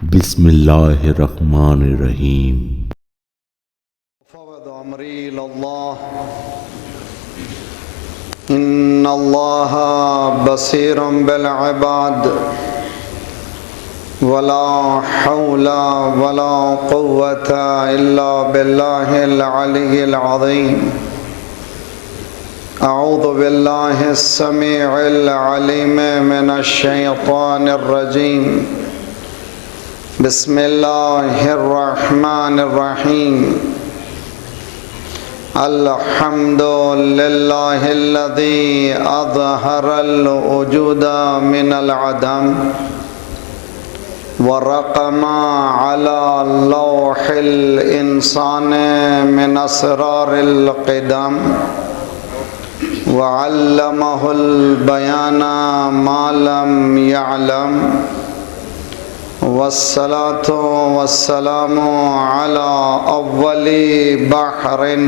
बिस्मिल्लाहिर्रहमानिर्रहीम। इन्नल्लाह बसीरुम बिल इबाद वला हौला वला कुव्वता इल्ला बिल्लाहिल अलिय्यिल अज़ीम। अऊज़ु बिल्लाहिस समीइल अलीम मिनश शैतानिर रजीम। बिस्मिल्लाहिर्रहमानिर्रहीम। अल्हम्दुलिल्लाहिल्लज़ी अज़हरल वजूदा मिनल अदम व रक़मा अला लौहिल इंसानि मिन असरारिल क़िदम व अल्लमहुल बयाना मा लम यअलम। वस्सलातु वस्सलामु अला अव्वली बहरिन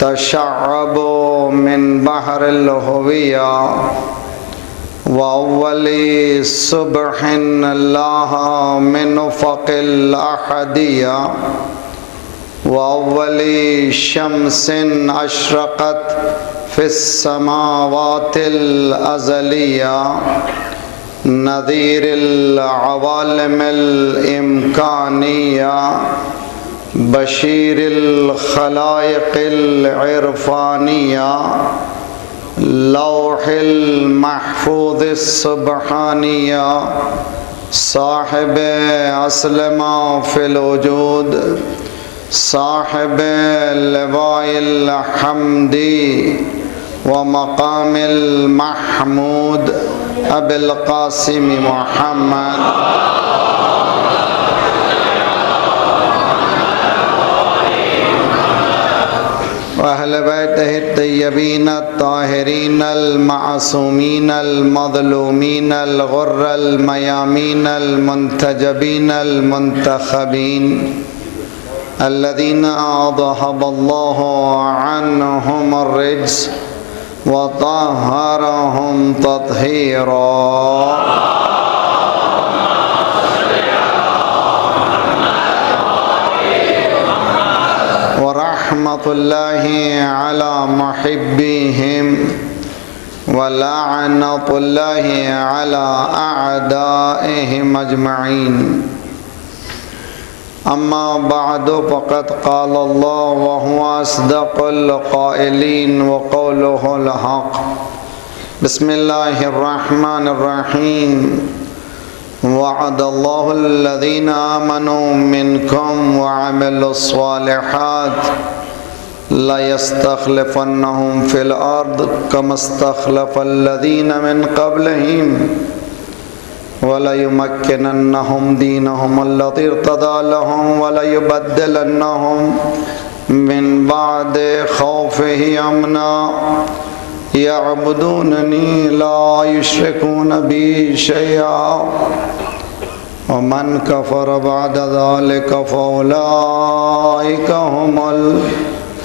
तशअ्अबु मिन बहरिल हुविया व अव्वली सुबहिन लाहा मिन उफ़क़िल अहदिया व अव्वली शम्सिन अशरक़त फ़िस समावातिल अज़लिया नज़ीरिल अवालिमिल इम्कानिया बशीरिल खलाइक़िल इरफ़ानिया लौहिल महफ़ूज़िस सुब्हानिया साहिबे अस्लमा फ़िल वजूद साहिबे लिवाइल हम्दी व मक़ामिल महमूद अबिल क़ासिम मुहम्मद व अहले बैतिहि तय्यबीन ताहिरीन अल मासूमीन अल मज़लूमीन अल गुर्रल मयामीन अल मुंतजबीन अल मुंतखबीन अल्लज़ीना अज़हबल्लाहु अन्हुमुर रिज्स व तह्हरहुम तत्हीरा। व रहमतुल्लाहि अला मुहिब्बिहिम व लअनतुल्लाहि अला अअदाइहिम अजमईन। अम्मा बअदु फ़क़द क़ाल अल्लाह व हुवा अस्दक़ुल क़ाइलीन व क़ौलुहुल हक़। बिस्मिल्लाहिर्रहमानिर्रहीम। वअदल्लाहुल्लज़ीना आमनू मिनकुम व अमिलुस्सालिहात लयस्तख़लिफ़न्नहुम फ़िल अर्द कमा इस्तख़लफ़ल्लज़ीना मिन क़ब्लिहिम वलयुमक्किनन्नहुम दीनहुम अल्लज़ी इर्तज़ा लहुम वलयुबद्दिलन्नहुम मिन बअदि खौफ़िही अमना यअबुदूननी ला युश्रिकून बी शैआ वमन कफ़र बअद ज़ालिका फ़उलाइका हुमुल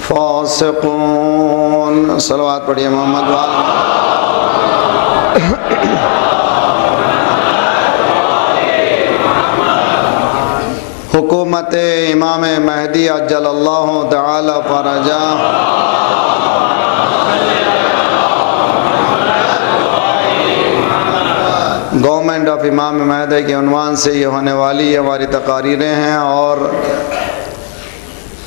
फ़ासिक़ून। सलवात पढ़िए मोहम्मद वाले। हुकूमत इमाम महदी अज्जलल्लाहु तआला फ़रजा गवर्नमेंट ऑफ इमाम महदी के उन्वान से ये होने वाली हमारी तकारीरें हैं और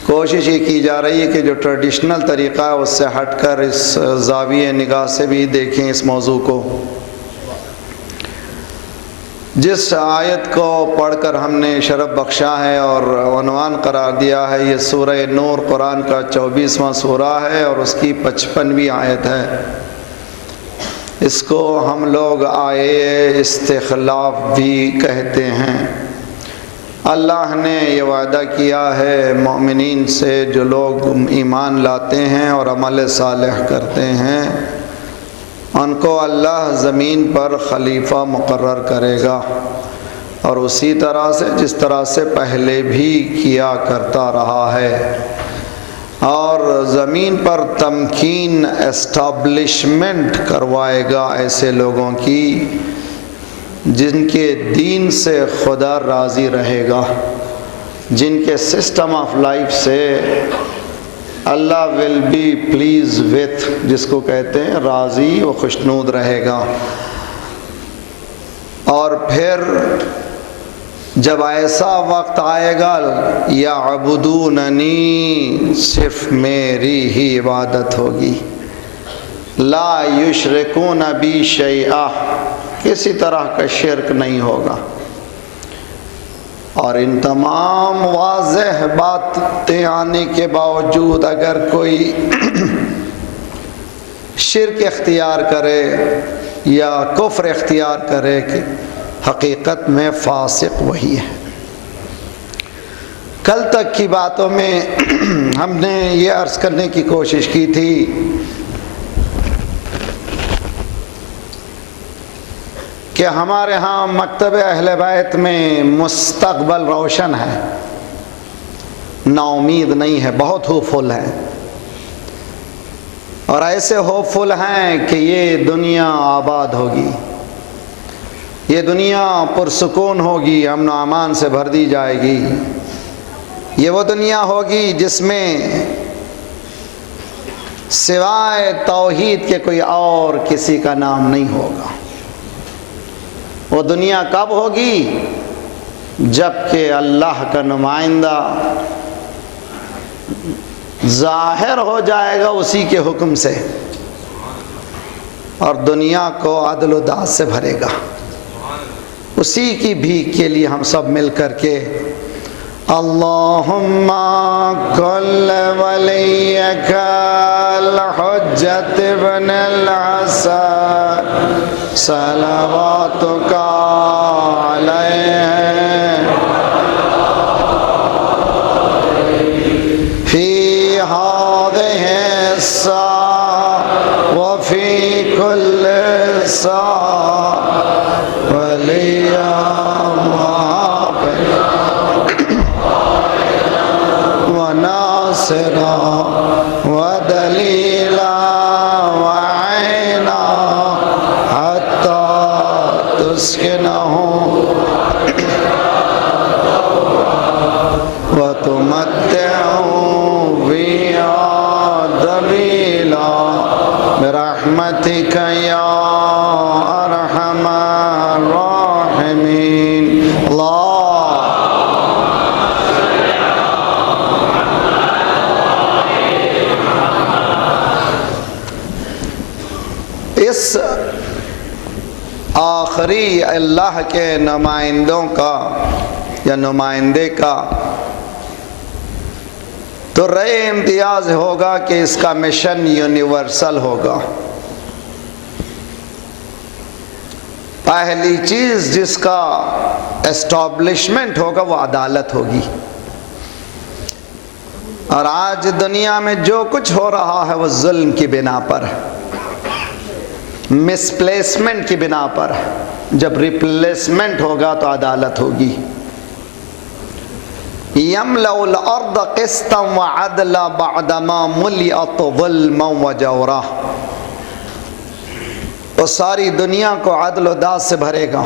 कोशिश ये की जा रही है कि जो ट्रेडिशनल तरीक़ा है उससे हटकर इस ज़ाविये निगाह से भी देखें इस मौजू को। जिस आयत को पढ़कर हमने शरफ बख्शा है और उन्वान करार दिया है, ये सूरह नूर कुरान का 24वां सूरा है और उसकी 55वीं आयत है। इसको हम लोग आये इस्तिख़लाफ़ भी कहते हैं। अल्लाह ने ये वादा किया है मोमिनीन से जो लोग ईमान लाते हैं और अमल सालेह करते हैं उनको अल्लाह ज़मीन पर खलीफा मुकर्रर करेगा और उसी तरह से जिस तरह से पहले भी किया करता रहा है। और ज़मीन पर तमकीन एस्टाब्लिशमेंट करवाएगा ऐसे लोगों की जिनके दीन से खुदा राज़ी रहेगा, जिनके सिस्टम ऑफ लाइफ से अल्लाह विल बी प्लीज विथ, जिसको कहते हैं राज़ी व खुशनूद रहेगा। और फिर जब ऐसा वक्त आएगा, या अबुदूननी, सिर्फ मेरी ही इबादत होगी, ला युशरिकून बी शैआ, किसी तरह का शिरक नहीं होगा। और इन तमाम वाज़ेह बातें आने के बावजूद अगर कोई शिरक इख्तियार करे या कुफ्र इख्तियार करे, कि हकीकत में फासिक वही है। कल तक की बातों में हमने ये अर्ज़ करने की कोशिश की थी कि हमारे यहाँ मकतब अहले बैत में मुस्तक़बल रोशन है, नाउमीद नहीं है, बहुत होपफुल है। और ऐसे होपफुल हैं कि ये दुनिया आबाद होगी, ये दुनिया पुरसुकून होगी, अमन व अमान से भर दी जाएगी। ये वो दुनिया होगी जिसमें सिवाय तौहीद के कोई और किसी का नाम नहीं होगा। वो दुनिया कब होगी? जबकि अल्लाह का नुमाइंदा ज़ाहिर हो जाएगा उसी के हुक्म से, और दुनिया को अदल व दाद से भरेगा। उसी की भीख के लिए हम सब मिल कर के अल्लाहुम्मा कुल्ल वलियकल हुज्जत इब्नुल हसन सलावतुका अलैहि फी हादिहि सा व फी कुल्ल सा वलिया व नासिरा व दलीला व ऐना हत्ता तुस्किनहु व तुमत्तिअहु बिहा दलीला बिरहमतिका या अरहमर राहिमीन। इस आखिरी अल्लाह के नुमाइंदों का या नुमाइंदे का तो रहे इम्तियाज होगा कि इसका मिशन यूनिवर्सल होगा। पहली चीज जिसका एस्टैब्लिशमेंट होगा वो अदालत होगी। और आज दुनिया में जो कुछ हो रहा है वो जुल्म की बिना पर, मिसप्लेसमेंट की बिना पर। जब रिप्लेसमेंट होगा तो अदालत होगी। यमलउल अर्द क़िस्तन व अदला बअदमा मुलिअत ज़ुल्मन व जौरा, वो सारी दुनिया को अदल व दाद से भरेगा।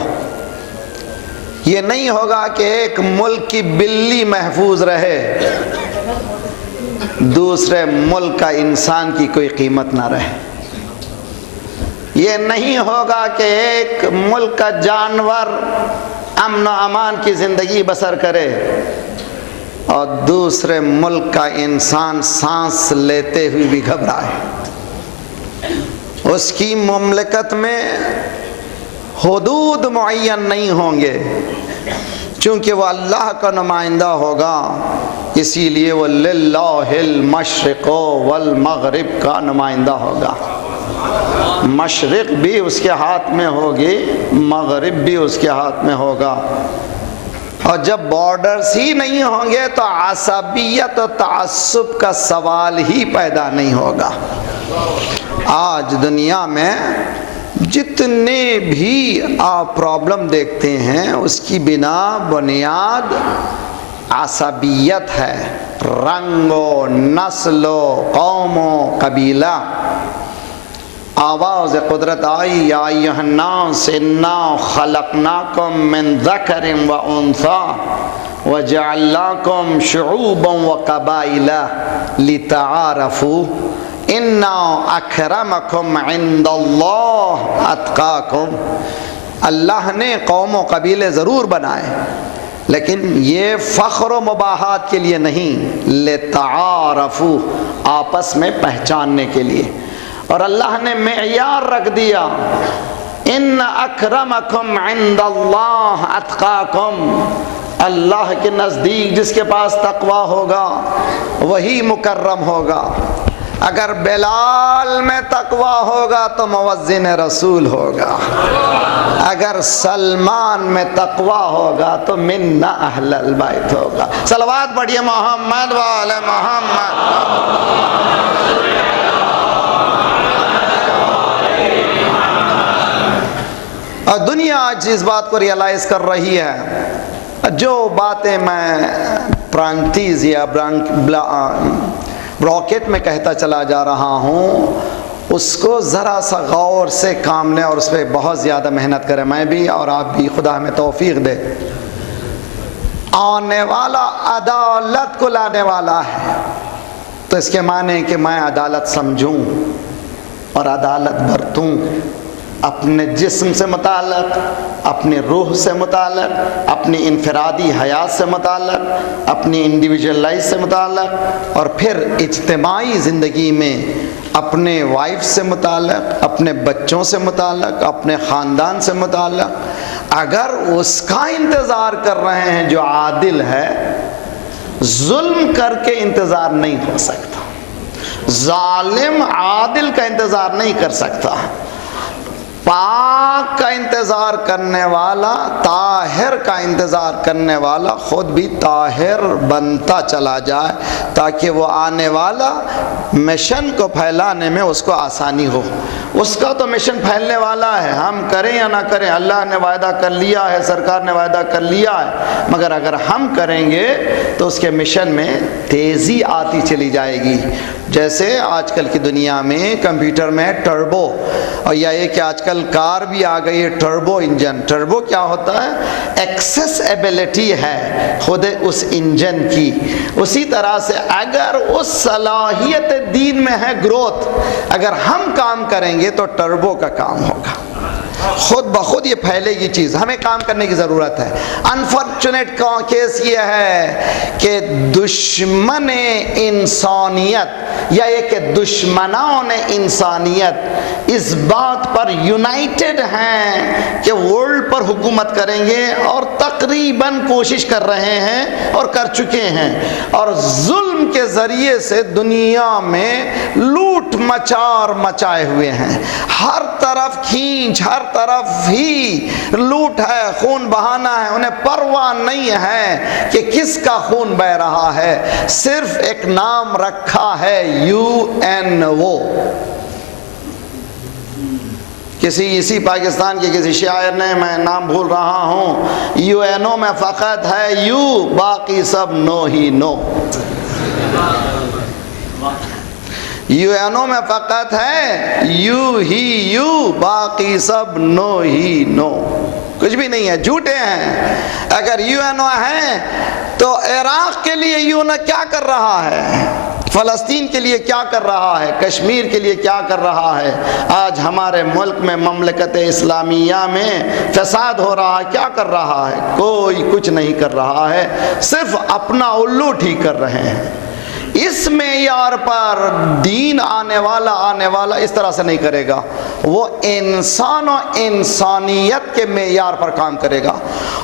ये नहीं होगा कि एक मुल्क की बिल्ली महफूज रहे, दूसरे मुल्क का इंसान की कोई कीमत ना रहे। ये नहीं होगा कि एक मुल्क का जानवर अमन व अमान की ज़िंदगी बसर करे और दूसरे मुल्क का इंसान सांस लेते हुए भी घबराए। उसकी मुमलकत में हुदूद मुअय्यन नहीं होंगे, चूँकि वह अल्लाह का नुमाइंदा होगा, इसीलिए वह लिल्लाहिल मशरिक़ वल मग़रिब का नुमाइंदा होगा। मशरिक़ भी उसके हाथ में होगी, मग़रिब भी उसके हाथ में होगा। और जब बॉर्डर्स ही नहीं होंगे तो असबियत और तअस्सुब का सवाल ही पैदा नहीं होगा। आज दुनिया में जितने भी आप प्रॉब्लम देखते हैं उसकी बिना बुनियाद असबियत है, रंगो, नस्लो, कौमो, कबीला। आवाज़ कुदरत आई, या अय्युहन्नास इन्ना खलक़नाकुम मिन ज़करिन व उन्सा व जअलनाकुम शुऊबन व क़बाइला लितआरफ़ू इन्ना अक्रमकुम इंदल्लाह अत्क़ाकुम। अल्लाह ने कौम व कबीले ज़रूर बनाए, लेकिन ये फ़ख्र व मुबाहात के लिए नहीं, लितआरफ़ू, आपस में पहचानने के लिए। और अल्लाह ने मेयार रख दिया, इन्न अक्रमकुम इंदल्लाह अत्क़ाकुम, अल्लाह के नज़दीक जिसके पास तक़वा होगा वही मुकर्रम होगा। अगर बिलाल में तक़वा होगा तो मुअज़्ज़िन रसूल होगा, अगर सलमान में तक़वा होगा तो मिन्ना अहलल बैत होगा। सलवात पढ़िए मोहम्मद व आले मोहम्मद। और दुनिया आज इस बात को रियलाइज़ कर रही है, जो बातें मैं प्रांतीज या ब्रॉकेट में कहता चला जा रहा हूँ, उसको ज़रा सा गौर से काम लें और उस पर बहुत ज़्यादा मेहनत करें, मैं भी और आप भी। खुदा हमें तौफीक दे। आने वाला अदालत को लाने वाला है, तो इसके माने कि मैं अदालत समझूं और अदालत बरतूं, अपने जिस्म से मुताल्लक़, अपनी रूह से मुताल्लक़, अपनी इनफरादी हयात से मुताल्लक़, अपनी इंडिविजुअल लाइफ से मुताल्लक़, और फिर इज्तिमाई ज़िंदगी में अपने वाइफ से मुताल्लक़, अपने बच्चों से मुताल्लक़, अपने ख़ानदान से मुताल्लक़। अगर उसका इंतज़ार कर रहे हैं जो आदिल है, जुल्म करके इंतज़ार नहीं हो सकता, जालिम आदिल का इंतज़ार नहीं कर सकता। पाक का इंतज़ार करने वाला, ताहिर का इंतज़ार करने वाला खुद भी ताहिर बनता चला जाए, ताकि वो आने वाला मिशन को फैलाने में उसको आसानी हो। उसका तो मिशन फैलने वाला है, हम करें या ना करें, अल्लाह ने वायदा कर लिया है, सरकार ने वायदा कर लिया है, मगर अगर हम करेंगे तो उसके मिशन में तेज़ी आती चली जाएगी। जैसे आजकल की दुनिया में कंप्यूटर में टर्बो, और या ये कि आजकल कार भी आ गई है टर्बो इंजन। टर्बो क्या होता है? एक्सेस एबिलिटी है खुद उस इंजन की। उसी तरह से अगर उस सलाहियत दीन में है ग्रोथ, अगर हम काम करेंगे तो टर्बो का काम होगा, खुद ब खुद ये फैलेगी चीज़। हमें काम करने की ज़रूरत है। अनफॉर्चुनेट का केस ये है कि दुश्मन इंसानियत या ये कि दुश्मनों ने इंसानियत इस बात पर यूनाइटेड हैं कि वर्ल्ड पर हुकूमत करेंगे, और तकरीबन कोशिश कर रहे हैं और कर चुके हैं, और जुल्म के ज़रिए से दुनिया में लूट मचार मचाए हुए हैं। हर तरफ खींच, हर तरफ ही लूट है, खून बहाना है। उन्हें परवाह नहीं है कि किसका खून बह रहा है, सिर्फ एक नाम रखा है UNO। किसी इसी पाकिस्तान के किसी शायर ने, मैं नाम भूल रहा हूँ, UNO में फ़कत है यू, बाकी सब नो ही नो। UNO में फ़कत है यू ही यू, बाकी सब नो ही नो। कुछ भी नहीं है, झूठे हैं। अगर UNO है तो इराक़ के लिए UNO क्या कर रहा है, फ़लस्तीन के लिए क्या कर रहा है, कश्मीर के लिए क्या कर रहा है? आज हमारे मुल्क में ममलकत इस्लामिया में फ़साद हो रहा है, क्या कर रहा है? कोई कुछ नहीं कर रहा है, सिर्फ अपना उल्लू ठीक कर रहे हैं। इस मेयार पर दीन आने वाला इस तरह से नहीं करेगा, वो इंसान और इंसानियत के मेयार पर काम करेगा,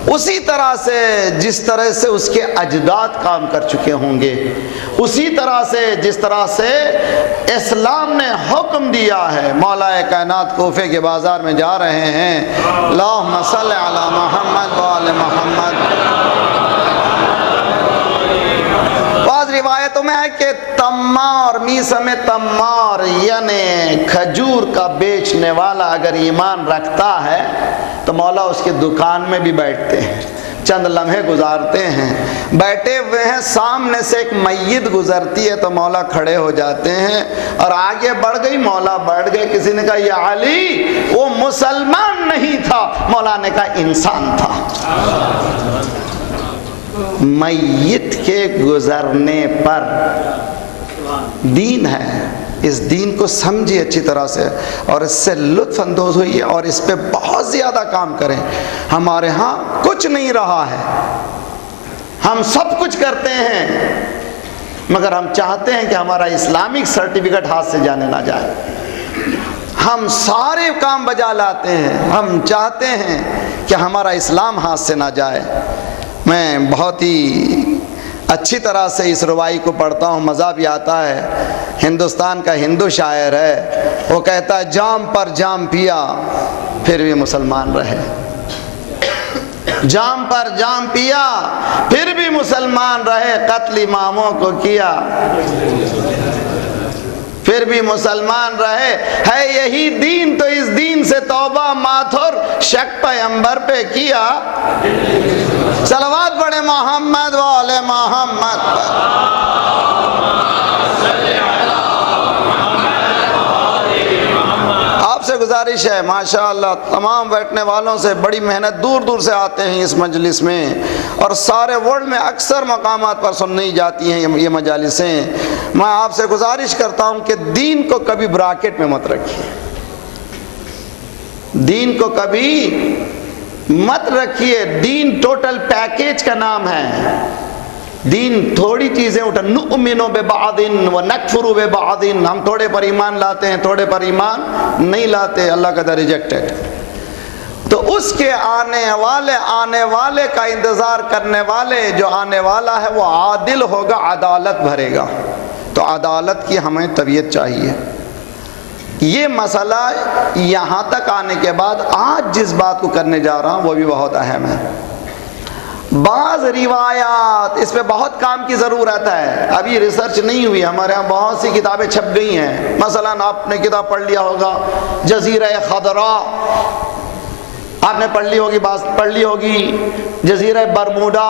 उसी तरह से जिस तरह से उसके अजदाद काम कर चुके होंगे, उसी तरह से जिस तरह से इस्लाम ने हुक्म दिया है। मौलाए कायनात कोफे के बाज़ार में जा रहे हैं, अल्लाहुम्मा सल्लि अला मुहम्मद व आले मुहम्मद। रिवायतों में है कि तम्मार, मीसा में तम्मार यानी खजूर का बेचने वाला अगर ईमान रखता है तो मौला उसके दुकान में भी बैठते हैं। चंद लम्हे गुजारते हैं, बैठे हुए हैं, सामने से एक मैयत गुजरती है तो मौला खड़े हो जाते हैं और आगे बढ़ गई, मौला बढ़ गए। किसी ने कहा या अली वो मुसलमान नहीं था, मौला ने कहा इंसान था। मैयत के गुजरने पर दीन है, इस दीन को समझिए अच्छी तरह से और इससे लुत्फ अंदोज हुई और इस पे बहुत ज़्यादा काम करें। हमारे यहाँ कुछ नहीं रहा है, हम सब कुछ करते हैं, मगर हम चाहते हैं कि हमारा इस्लामिक सर्टिफिकेट हाथ से जाने ना जाए। हम सारे काम बजा लाते हैं, हम चाहते हैं कि हमारा इस्लाम हाथ से ना जाए। मैं बहुत ही अच्छी तरह से इस रुबाई को पढ़ता हूँ, मज़ा भी आता है। हिंदुस्तान का हिंदू शायर है, वो कहता है जाम पर जाम पिया फिर भी मुसलमान रहे, जाम पर जाम पिया फिर भी मुसलमान रहे, कत्ल इमामों को किया फिर भी मुसलमान रहे। है यही दीन तो इस दीन से तौबा माथुर शक पैगंबर पे किया। सलवात पढ़े मोहम्मद वाले मोहम्मद पर। आपसे गुजारिश है, माशाअल्लाह तमाम बैठने वालों से बड़ी मेहनत, दूर दूर से आते हैं इस मजलिस में और सारे वर्ल्ड में अक्सर मकामात पर सुननी जाती हैं ये मजालिसें। मैं आपसे गुजारिश करता हूं कि दीन को कभी ब्रैकेट में मत रखिए, दीन को कभी मत रखिए। दीन टोटल पैकेज का नाम है। दीन थोड़ी चीजें उठा, नुमिनु बिबादिन व नकफुरु बिबादिन, हम थोड़े पर ईमान लाते हैं, थोड़े पर ईमान नहीं लाते, अल्लाह का रिजेक्टेड। तो उसके आने वाले का इंतजार करने वाले, जो आने वाला है वो आदिल होगा, अदालत भरेगा। तो अदालत की हमें तबीयत चाहिए। ये मसला यहाँ तक आने के बाद आज जिस बात को करने जा रहा हूँ वो भी बहुत अहम है। बाज़ रिवायात, इस पे बहुत काम की ज़रूरत है, अभी रिसर्च नहीं हुई, हमारे यहाँ बहुत सी किताबें छप गई हैं। मसलन आपने किताब पढ़ लिया होगा जज़ीरा खदरा, आपने पढ़ ली होगी, बात पढ़ ली होगी जज़ीरा बरमूडा।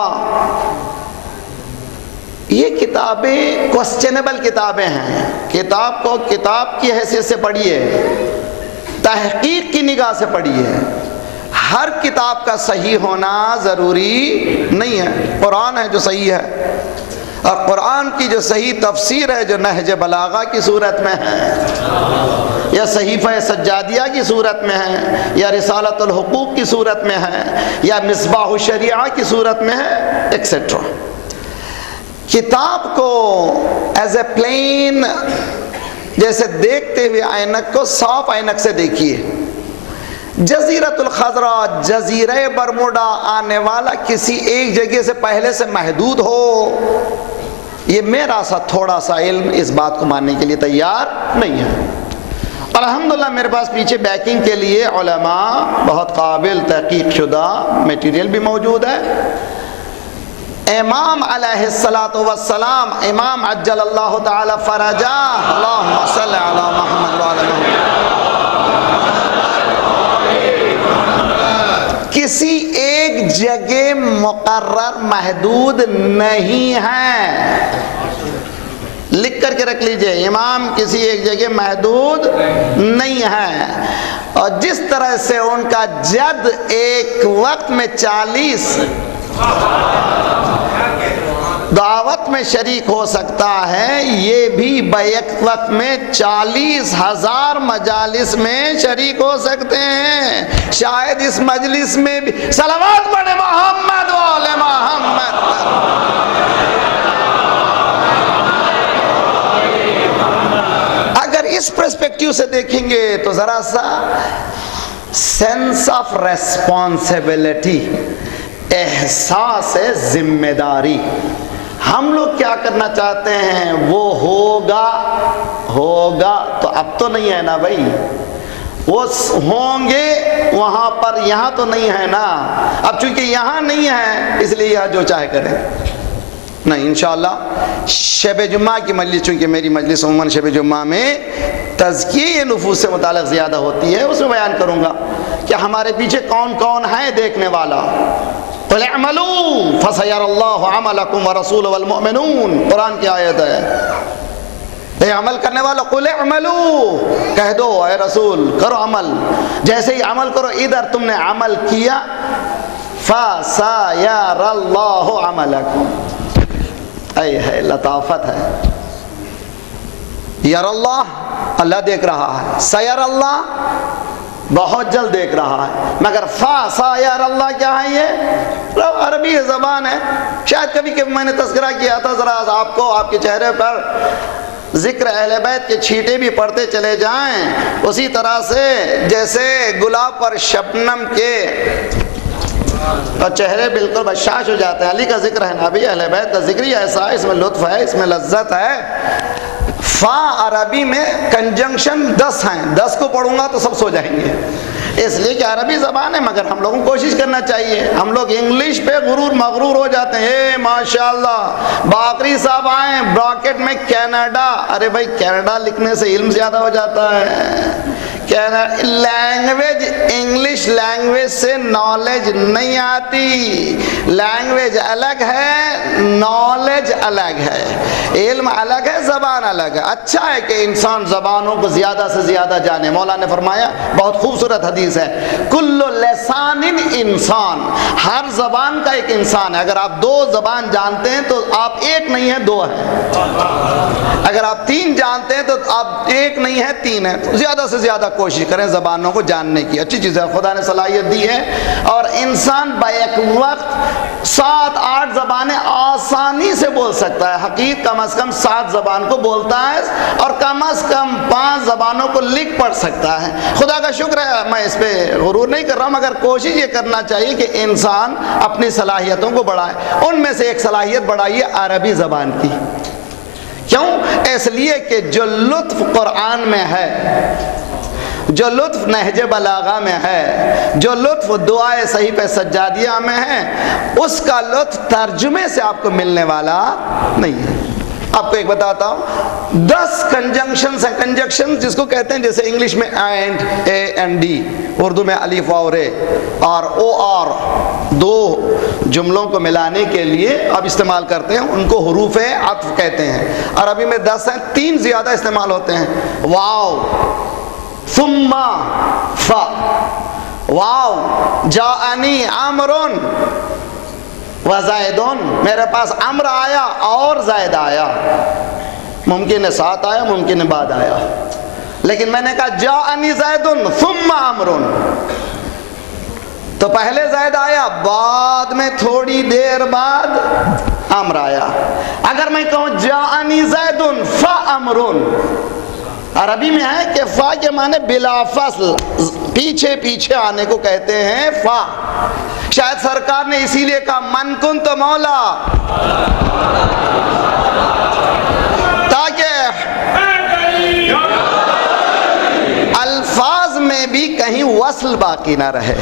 ये किताबें क्वेश्चनेबल किताबें हैं। किताब को किताब की हैसियत से पढ़िए, तहकीक की निगाह से पढ़िए। हर किताब का सही होना ज़रूरी नहीं है। कुरान है जो सही है, और कुरान की जो सही तफसीर है, जो नहज बलागा की सूरत में है, या सहीफ़ा सज्जादिया की सूरत में है, या रिसालतुल हुकूक की सूरत में है, या मिसबाह शरिया की सूरत में है, एक्सेट्रा। किताब को एज ए प्लेन, जैसे देखते हुए ऐनक को साफ ऐनक से देखिए। जज़ीरतुल खज़रा, जज़ीरे बरमूडा आने वाला किसी एक जगह से पहले से महदूद हो, ये मेरा सा थोड़ा सा इल्म इस बात को मानने के लिए तैयार नहीं है। और अल्हम्दुलिल्लाह मेरे पास पीछे बैकिंग के लिए उलमा, बहुत काबिल तहकीक शुदा मटीरियल भी मौजूद है। इमाम अलैहिस्सलातु वस्सलाम, इमाम अज्जलल्लाहु ताला फरजा, अल्लाहुम्मा सल्लि अला मुहम्मद व अला मुहम्मद, किसी एक जगह मुकर्रर महदूद नहीं है। लिख करके रख लीजिए, इमाम किसी एक जगह महदूद नहीं है। और जिस तरह से उनका जद एक वक्त में 40 दावत में शरीक हो सकता है, ये भी बैक वक्त में 40,000 मजालिस में शरीक हो सकते हैं। शायद इस मजलिस में भी सलावत पढ़े मोहम्मद वाले मोहम्मद। अगर इस पर्सपेक्टिव से देखेंगे तो जरा सा सेंस ऑफ रेस्पॉन्सिबिलिटी, एहसास जिम्मेदारी, हम लोग क्या करना चाहते हैं, वो होगा तो अब तो नहीं है ना भाई, वो होंगे वहां पर, यहाँ तो नहीं है ना। अब चूंकि यहाँ नहीं है इसलिए यहाँ जो चाहे करें नहीं। इंशाअल्लाह शब जुम्मा की मजलिस, चूँकि मेरी मजलिस उम्मन शब जुम्मा में तज़किये नुफूस से मुताल्लिक़ ज़्यादा होती है, उसमें बयान करूँगा कि हमारे पीछे कौन कौन है देखने वाला, कुल अमलू फसयरल्लाहु अमलकुम व रसूलुहु वल मुमिनून, कुरान की आयत है। ए अमल करने वाला कुल अमलू, कह दो ए रसूल करो अमल, जैसे ही अमल करो इधर तुमने अमल किया फसयरल्लाहु अमलकुम, ऐ है लताफत है। यरल्लाह अल्लाह देख रहा है, सयरल्लाह बहुत जल्द देख रहा है, मगर फसयरल्लाह क्या है? ये अरबी ज़बान है। शायद कभी कभी मैंने तज़किरा किया था, ज़रा आपको आपके चेहरे पर जिक्र अहले बैत के छींटे भी पड़ते चले जाएं, उसी तरह से जैसे गुलाब पर शबनम के और चेहरे बिल्कुल बशाश हो जाते हैं। अली का जिक्र है, नबी अहले बैत का जिक्र ही ऐसा है, इसमें लुत्फ है, इसमें लज्जत है। फा अरबी में कंजंक्शन 10 हैं, 10 को पढ़ूंगा तो सब सो जाएंगे, इसलिए कि अरबी ज़बान है। मगर हम लोगों को कोशिश करना चाहिए, हम लोग इंग्लिश पे गुरूर मगरूर हो जाते हैं। माशाल्लाह बाकरी साहब आए ब्रैकेट में कनाडा, अरे भाई कनाडा लिखने से इल्म ज़्यादा हो जाता है। लैंग्वेज इंग्लिश लैंग्वेज से नॉलेज नहीं आती, लैंग्वेज अलग है, नॉलेज अलग है, इल्म अलग है, ज़बान अलग है। अच्छा है कि इंसान ज़बानों को ज़्यादा से ज़्यादा जाने। मौला ने फरमाया, बहुत खूबसूरत हदीस है, कुल्लु लिसानिन इंसान, हर ज़बान का एक इंसान है। अगर आप 2 ज़बान जानते हैं तो आप एक नहीं है 2 हैं, अगर आप 3 जानते हैं तो आप एक नहीं है 3 है। तो ज़्यादा से ज़्यादा कोशिश करें ज़बानों को जानने की, अच्छी चीज़ है, खुदा ने सलाहियत दी है। और इंसान बैक वक्त 7-8 ज़बानें आसानी से बोल सकता है। हकीक कम अज़ कम 7 ज़बान को बोलता है और कम अज़ कम 5 ज़बानों को लिख पढ़ सकता है। खुदा का शुक्र है, मैं इस पर गुरूर नहीं कर रहा हूँ, मगर कोशिश ये करना चाहिए कि इंसान अपनी सलाहियतों को बढ़ाए। उनमें से एक सलाहियत बढ़ाइए अरबी ज़बान की। क्यों? इसलिए कि जो लुत्फ़ कुरान में है, जो लुत्फ़ नहज बलागा में है, जो लुत्फ़ दुआए सही पे सज्जादिया में है, उसका लुत्फ़ तर्जुमे से आपको मिलने वाला नहीं है। आपको एक बताता हूँ, 10 कंजंक्शंस हैं, कंजंक्शन जिसको कहते हैं, जैसे इंग्लिश में and, A and D, Urdu में अलिफ और रे, और ओ और, 2 जुमलों को मिलाने के लिए आप इस्तेमाल करते हैं, उनको हुरूफ़े अत्फ़ कहते हैं। अरबी में 10 हैं, 3 ज़्यादा इस्तेमाल होते हैं, वाव, सुम्मा, फा। वाव जाअनी अमरुन व ज़ैदुन, मेरे पास अम्र आया और ज़ैद आया, मुमकिन है साथ आया, मुमकिन है बाद आया, लेकिन मैंने कहा जाअनी ज़ैदुन सुम्मा अमरुन, तो पहले ज़ैद आया, बाद में थोड़ी देर बाद अम्र आया। अगर मैं कहूँ जाअनी ज़ैदुन फ़ा अमरुन, अरबी में है कि फ़ा के माने बिला फसल, पीछे पीछे आने को कहते हैं फ़ा। शायद सरकार ने इसीलिए कहा मन कुन तो मौला, ताकि अल्फाज में भी कहीं वसल बाकी ना रहे,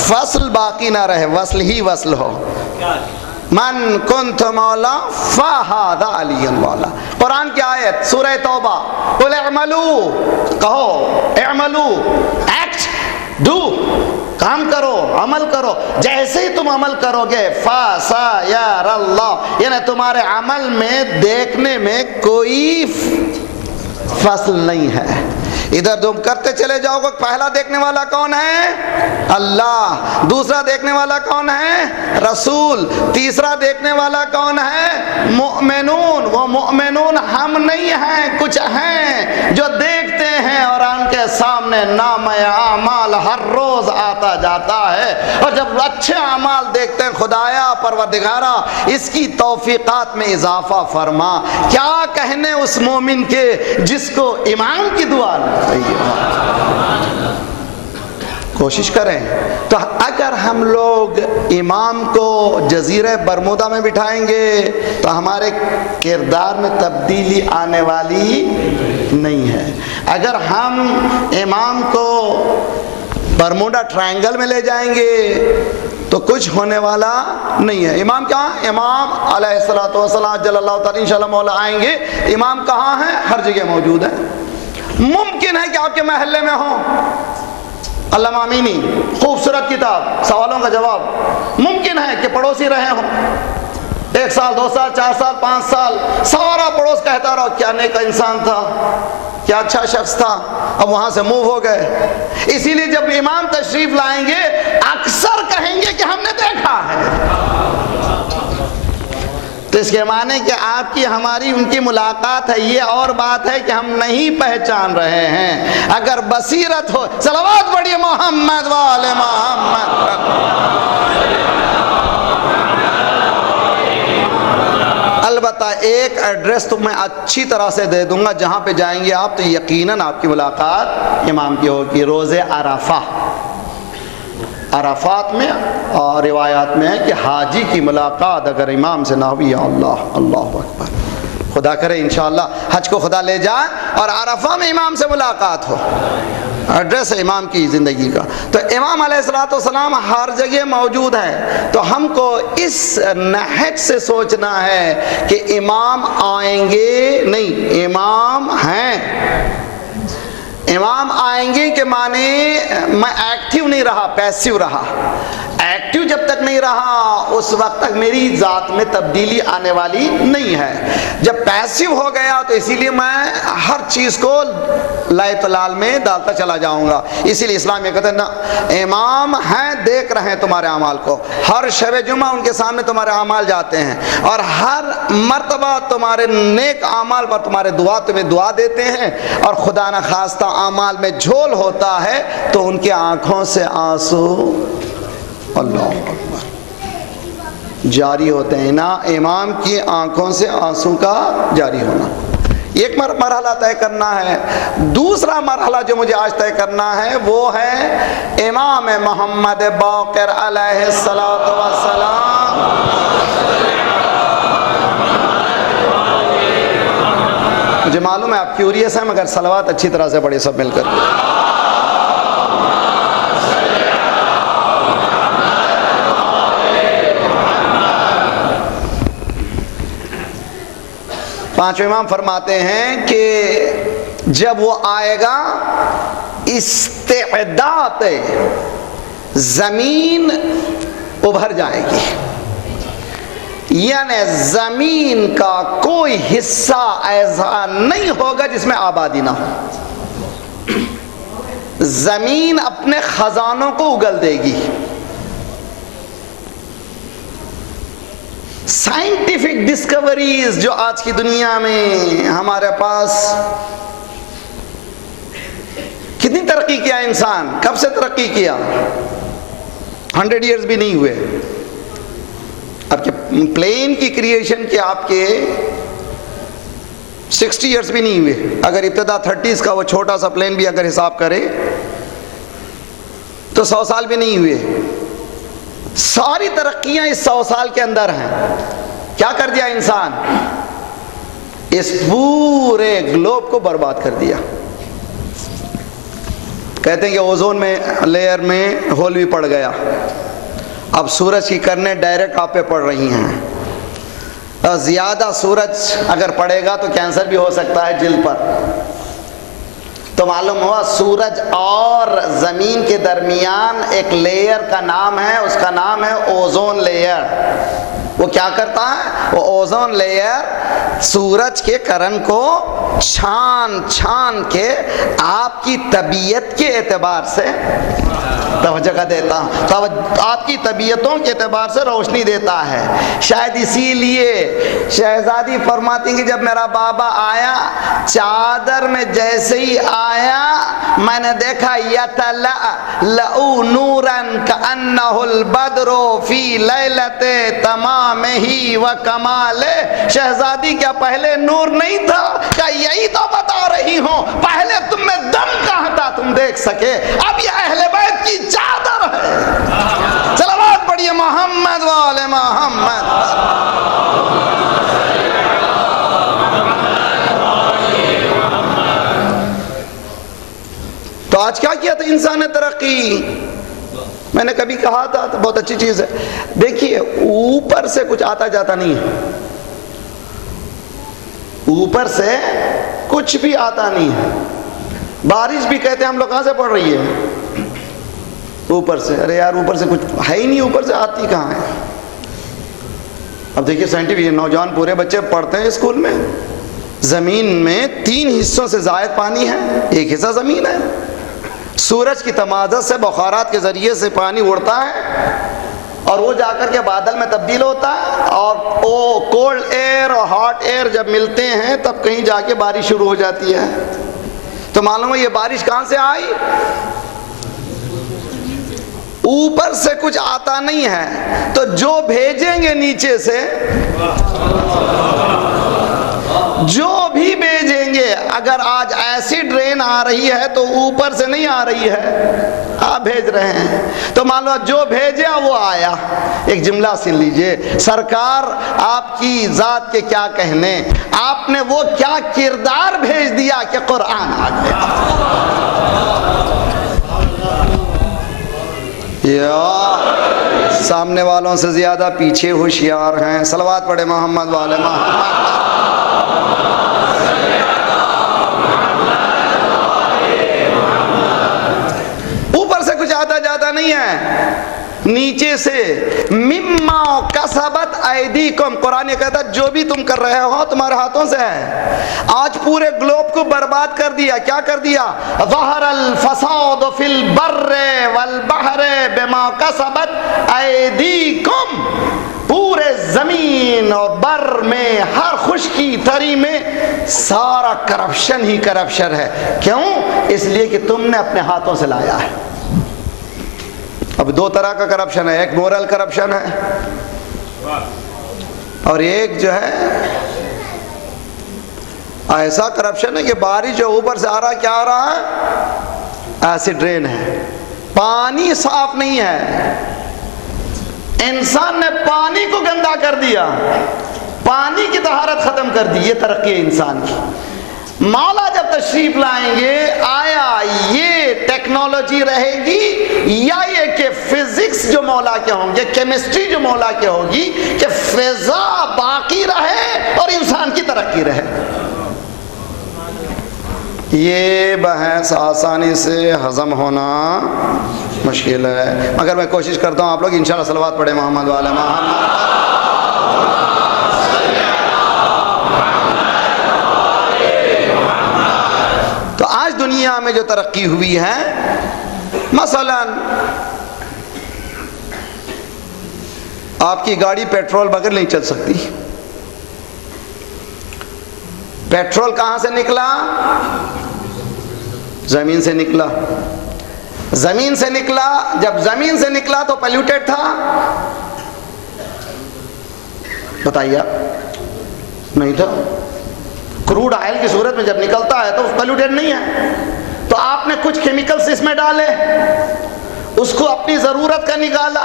फसल बाकी ना रहे, वसल ही वसल हो। मन कुंत मौला फ़हादा अलियुन मौला। कुरान की आयत सूरह तौबा, कुल अमलू, कहो अमलू, एक्ट, डू, काम करो, अमल करो, जैसे ही तुम अमल करोगे फसयरल्लाह, यानी तुम्हारे अमल में देखने में कोई फसल नहीं है। इधर तुम करते चले जाओगे, पहला देखने वाला कौन है? अल्लाह। दूसरा देखने वाला कौन है? रसूल। तीसरा देखने वाला कौन है? मुमिनून। वो मुमिनून हम नहीं हैं, कुछ हैं जो देखते हैं और उनके सामने नाम आमाल हर रोज आता जाता है। और जब अच्छे अमाल देखते हैं, खुदाया परवरदिगारा इसकी तौफीकात में इजाफा फरमा। क्या कहने उस मोमिन के जिसको इमाम की दुआ कोशिश करें। तो अगर हम लोग इमाम को जजीरे बरमुदा में बिठाएंगे तो हमारे किरदार में तब्दीली आने वाली नहीं है। अगर हम इमाम को बरमुडा ट्रायंगल में ले जाएंगे तो कुछ होने वाला नहीं है। इमाम क्या? इमाम अलैहिस्सलातु वस्सलाम जल्लल्लाहु तआला इंशाअल्लाह मौला आएंगे। इमाम कहाँ है? हर जगह मौजूद है। मुमकिन है कि आपके महल्ले में हो, अल्लामा अमीनी, खूबसूरत किताब, सवालों का जवाब। मुमकिन है कि पड़ोसी रहे हों 1 साल 2 साल 4 साल 5 साल, सारा पड़ोस कहता रहो क्या नेक इंसान था, क्या अच्छा शख्स था, अब वहां से मूव हो गए। इसीलिए जब इमाम तशरीफ लाएंगे अक्सर कहेंगे कि हमने देखा है। तो इसके माने कि आपकी हमारी उनकी मुलाकात है, ये और बात है कि हम नहीं पहचान रहे हैं। अगर बसीरत हो, सलावत पढ़िए मोहम्मद वाले मोहम्मद। अलबत्ता एक एड्रेस तो मैं अच्छी तरह से दे दूंगा, जहां पे जाएंगे आप तो यकीनन आपकी मुलाकात इमाम की होगी। रोज़े अराफा, अराफात में और रिवायात में है कि हाजी की मुलाकात अगर इमाम से ना हुई, या अल्लाह अल्लाह अकबर, खुदा करे इंशाअल्लाह हज को खुदा ले जाए और अराफा में इमाम से मुलाकात हो। एड्रेस है इमाम की ज़िंदगी का। तो इमाम अलैहिस्सलाम हर जगह मौजूद है। तो हमको इस नहज से सोचना है कि इमाम आएंगे नहीं, इमाम हैं। इमाम आएंगे के माने मैं एक्टिव नहीं रहा, पैसिव रहा। एक्टिव जब तक नहीं रहा उस वक्त तक मेरी ज़ात में तब्दीली आने वाली नहीं है। जब पैसिव हो गया तो इसीलिए मैं हर चीज़ को लाए तलाल में डालता चला जाऊंगा। इसीलिए इस्लाम ये कहते हैं ना, इमाम हैं, देख रहे हैं तुम्हारे अमाल को। हर शब जुमा उनके सामने तुम्हारे अमाल जाते हैं और हर मर्तबा तुम्हारे नेक अमाल पर तुम्हें दुआ देते हैं। और खुदा न खास्ता अमाल में झोल होता है तो उनके आंखों से आंसू अल्लाह अकबर जारी होते हैं ना। इमाम की आंखों से आंसू का जारी होना एक मरहला तय करना है। दूसरा मरहला जो मुझे आज तय करना है वो है इमाम मोहम्मद बाक़िर अलैहिस्सलातु वस्सलाम। मुझे मालूम है आप क्यूरियस हैं, मगर सलवात अच्छी तरह से पढ़े सब मिलकर। पांचवें इमाम फरमाते हैं कि जब वो आएगा इस्तेदात जमीन उभर जाएगी, यानी जमीन का कोई हिस्सा ऐसा नहीं होगा जिसमें आबादी ना हो। जमीन अपने खजानों को उगल देगी। साइंटिफिक डिस्कवरीज जो आज की दुनिया में हमारे पास, कितनी तरक्की किया इंसान, कब से तरक्की किया, 100 इयर्स भी नहीं हुए। आपके प्लेन की क्रिएशन के आपके 60 इयर्स भी नहीं हुए। अगर इब्तदा 30s का वो छोटा सा प्लेन भी अगर हिसाब करे तो 100 साल भी नहीं हुए। सारी तरक्कियां इस 100 साल के अंदर हैं। क्या कर दिया इंसान, इस पूरे ग्लोब को बर्बाद कर दिया। कहते हैं कि ओजोन में लेयर में होल भी पड़ गया। अब सूरज की किरणें डायरेक्ट आप पे पड़ रही हैं और ज्यादा सूरज अगर पड़ेगा तो कैंसर भी हो सकता है जिल्द पर। तो मालूम हुआ सूरज और जमीन के दरमियान एक लेयर का नाम है, उसका नाम है ओजोन लेयर। वो क्या करता है, वो ओजोन लेयर सूरज के किरण को छान छान के आपकी तबीयत के एतबार से तवज्जो का देता, आपकी तबीयतों के एतबार से रोशनी देता है। शायद इसीलिए शहजादी फरमाती कि जब मेरा बाबा आया चादर में जैसे ही आया मैंने देखा यतलअ नूरन कअन्नहुल बद्रु फी लैलते तमामिही व कमाले। शहजादी क्या पहले नूर नहीं था? क्या यही तो बता रही हूँ, पहले तुम में दम कहाँ था तुम देख सके, अब यह अहले बैत की चादर है। सलावत पढ़िए मोहम्मद वाले मोहम्मद। तो आज क्या किया था इंसान ने तरक्की? मैंने कभी कहा था तो बहुत अच्छी चीज है। देखिए ऊपर से कुछ आता जाता नहीं है, ऊपर से कुछ भी आता नहीं है। बारिश भी कहते हैं हम लोग कहां से पड़ रही है, ऊपर से। अरे यार ऊपर से कुछ है ही नहीं, ऊपर से आती कहाँ है। अब देखिए साइंटिफिक, नौजवान पूरे बच्चे पढ़ते हैं स्कूल में, जमीन में 3 हिस्सों से जायद पानी है, 1 हिस्सा जमीन है। सूरज की तमादत से बुखारात के जरिए से पानी उड़ता है और वो जाकर के बादल में तब्दील होता है, और वो कोल्ड एयर और हॉट एयर जब मिलते हैं तब कहीं जाके बारिश शुरू हो जाती है। तो मालूम है ये बारिश कहां से आई? ऊपर से कुछ आता नहीं है, तो जो भेजेंगे नीचे से, जो भी भेजेंगे, अगर आज एसिड रेन आ रही है तो ऊपर से नहीं आ रही है, आप भेज रहे हैं, तो मान लो जो भेजे वो आया। एक जुमला सुन लीजिए, सरकार आपकी जात के क्या कहने, आपने वो क्या किरदार भेज दिया कि कुरान आ गया। या सामने वालों से ज्यादा पीछे होशियार हैं। सलवात पढ़े मोहम्मद वाले मोहम्मद। ऊपर से कुछ आता जाता नहीं है, नीचे से। मिम्मा कसबत ऐदीकुम, कुरान ये कहता है जो भी तुम कर रहे हो तुम्हारे हाथों से है। आज पूरे ग्लोब को बर्बाद कर दिया। क्या कर दिया? ज़हरल फसाद फिल बर्रे वल बहरे बिमा कसबत ऐदीकुम, पूरे जमीन और बर में, हर खुशकी तरी में सारा करप्शन ही करप्शन है। क्यों? इसलिए कि तुमने अपने हाथों से लाया है। अब 2 तरह का करप्शन है, एक मोरल करप्शन है और एक जो है ऐसा करप्शन है कि बारिश जो ऊपर से आ रहा, क्या आ रहा है? एसिड रेन है, पानी साफ नहीं है। इंसान ने पानी को गंदा कर दिया, पानी की तहारत खत्म कर दी। ये तरक्की है इंसान की। मौला जब तशरीफ लाएंगे, आया ये टेक्नोलॉजी रहेगी या ये कि फिजिक्स जो मौला के होंगे, केमिस्ट्री जो मौला के होगी, कि फिजा बाकी रहे और इंसान की तरक्की रहे। ये बहस आसानी से हजम होना मुश्किल है, मगर मैं कोशिश करता हूँ आप लोग इंशाअल्लाह सलवात पढ़े मोहम्मद वाले मोहम्मद। तो आज दुनिया में जो तरक्की हुई है, मसलन आपकी गाड़ी पेट्रोल बगैर नहीं चल सकती। पेट्रोल कहां से निकला? जमीन से निकला। जमीन से निकला, जब जमीन से निकला तो पोल्यूटेड था? बताइए आप, नहीं था। क्रूड ऑयल की सूरत में जब निकलता है तो पोल्यूटेड नहीं है। तो आपने कुछ केमिकल्स इसमें डाले, उसको अपनी जरूरत का निकाला,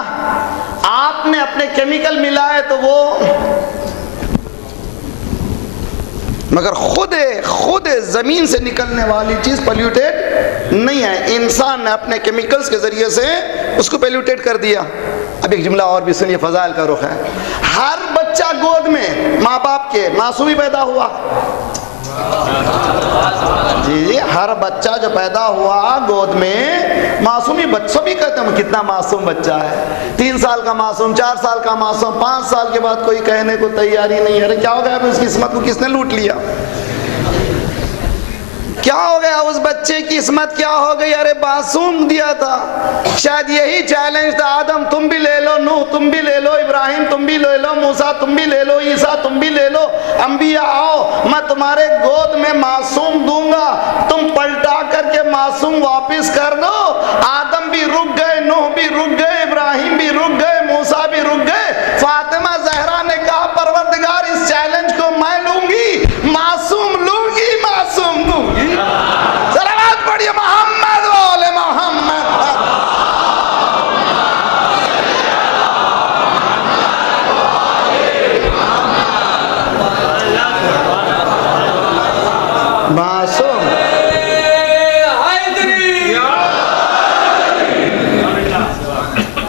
आपने अपने केमिकल मिलाए तो वो, मगर खुद जमीन से निकलने वाली चीज पोल्यूटेड नहीं है। इंसान ने अपने केमिकल्स के जरिए से उसको पोल्यूटेड कर दिया। अब एक जुमला और भी सुनिए, फजाइल का रुख है। हर बच्चा गोद में माँ बाप के मासूमी पैदा हुआ। जी, हर बच्चा जो पैदा हुआ गोद में मासूमी, बच्चों भी कहते हैं कितना मासूम बच्चा है। 3 साल का मासूम, 4 साल का मासूम, 5 साल के बाद कोई कहने को तैयारी नहीं। अरे क्या हो गया? उसकी किस्मत को किसने लूट लिया? क्या हो गया उस बच्चे की किस्मत? क्या हो गई? अरे मासूम दिया था। शायद यही चैलेंज था, आदम तुम भी ले लो, नूह तुम भी ले लो, इब्राहिम तुम भी ले लो, मूसा तुम भी ले लो, ईसा तुम भी ले लो, अंबिया आओ, मैं तुम्हारे गोद में मासूम दूंगा, तुम पलटा करके मासूम वापस कर दो। आदम भी रुक गए, नूह भी रुक गए, इब्राहिम भी रुक गए, मूसा भी रुक गए। फातिमा जहरा ने कहा परवरदिगार इस चैलेंज को मैं लूंगी, मासूम लूंगी, मासूम दूंगी। सलावत पढ़िए मोहम्मद वाले मोहम्मद। मासूम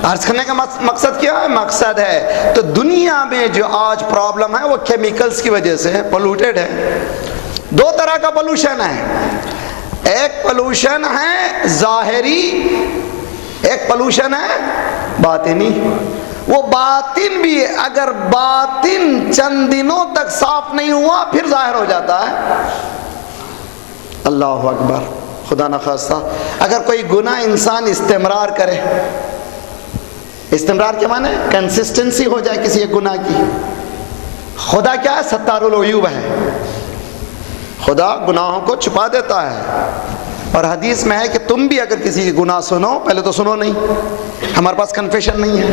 अर्ज करने का मकसद क्या है? मकसद है तो दुनिया में जो आज प्रॉब्लम है वो केमिकल्स की वजह से है, पोल्यूटेड है। 2 तरह का पोल्यूशन है। एक पोल्यूशन है जाहिरी, एक पोल्यूशन है बातिनी, वो बातिन भी अगर बातिन चंद दिनों तक साफ नहीं हुआ फिर जाहिर हो जाता है। अल्लाह अकबर। खुदा न खास्ता अगर कोई गुनाह इंसान इस्तेमरार करे, इस्तेमरार के माने कंसिस्टेंसी हो जाए किसी एक गुनाह की। खुदा क्या है? सत्तारुल उयूब है, खुदा गुनाहों को छुपा देता है। और हदीस में है कि तुम भी अगर किसी की गुनाह सुनो, पहले तो सुनो नहीं, हमारे पास कन्फेशन नहीं है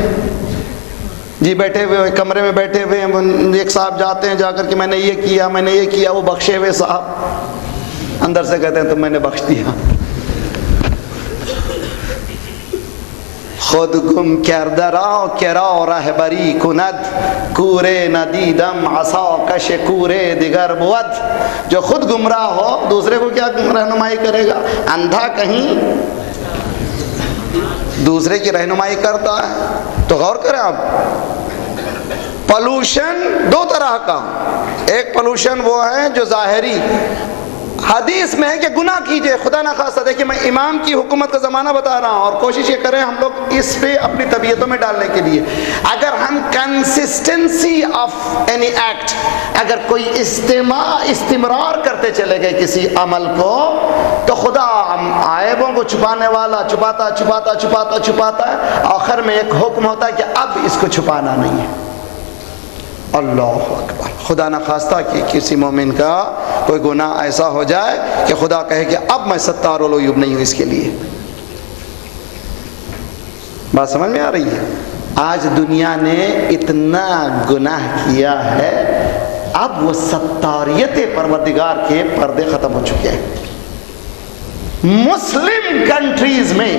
जी, बैठे हुए कमरे में बैठे हुए एक साहब जाते हैं जाकर के मैंने ये किया मैंने ये किया, वो बख्शे हुए साहब अंदर से कहते हैं तो मैंने बख्श दिया। खुद गुम करदराओ केराओ रहबरी कुनद कूरे नदीदम आसा कश कूरे दिगर बुवद। जो खुद गुमराह हो दूसरे को क्या रहनुमाई करेगा? अंधा कहीं दूसरे की रहनुमाई करता है। तो गौर करें आप, पोल्यूशन दो तरह का, एक पोल्यूशन वो है जो जाहिरी, हदीस में है कि गुनाह कीजिए, खुदा ना खास्ता। देखिए मैं इमाम की हुकूमत का ज़माना बता रहा हूँ और कोशिश ये करें हम लोग इस पे अपनी तबीयतों में डालने के लिए। अगर हम कंसिस्टेंसी ऑफ एनी एक्ट, अगर कोई इस्तिमरार करते चले गए किसी अमल को, तो खुदा आयबों को छुपाने वाला छुपाता छुपाता छुपाता छुपाता है, आखिर में एक हुक्म होता है कि अब इसको छुपाना नहीं है। अल्लाह अकबर। खुदा न खास्ता कि किसी मोमिन का कोई गुनाह ऐसा हो जाए कि खुदा कहे कि अब मैं सत्तारुल उयूब नहीं हूँ इसके लिए। बात समझ में आ रही है? आज दुनिया ने इतना गुनाह किया है, अब वो सत्तारियत परवरदिगार के पर्दे खत्म हो चुके हैं। मुस्लिम कंट्रीज में,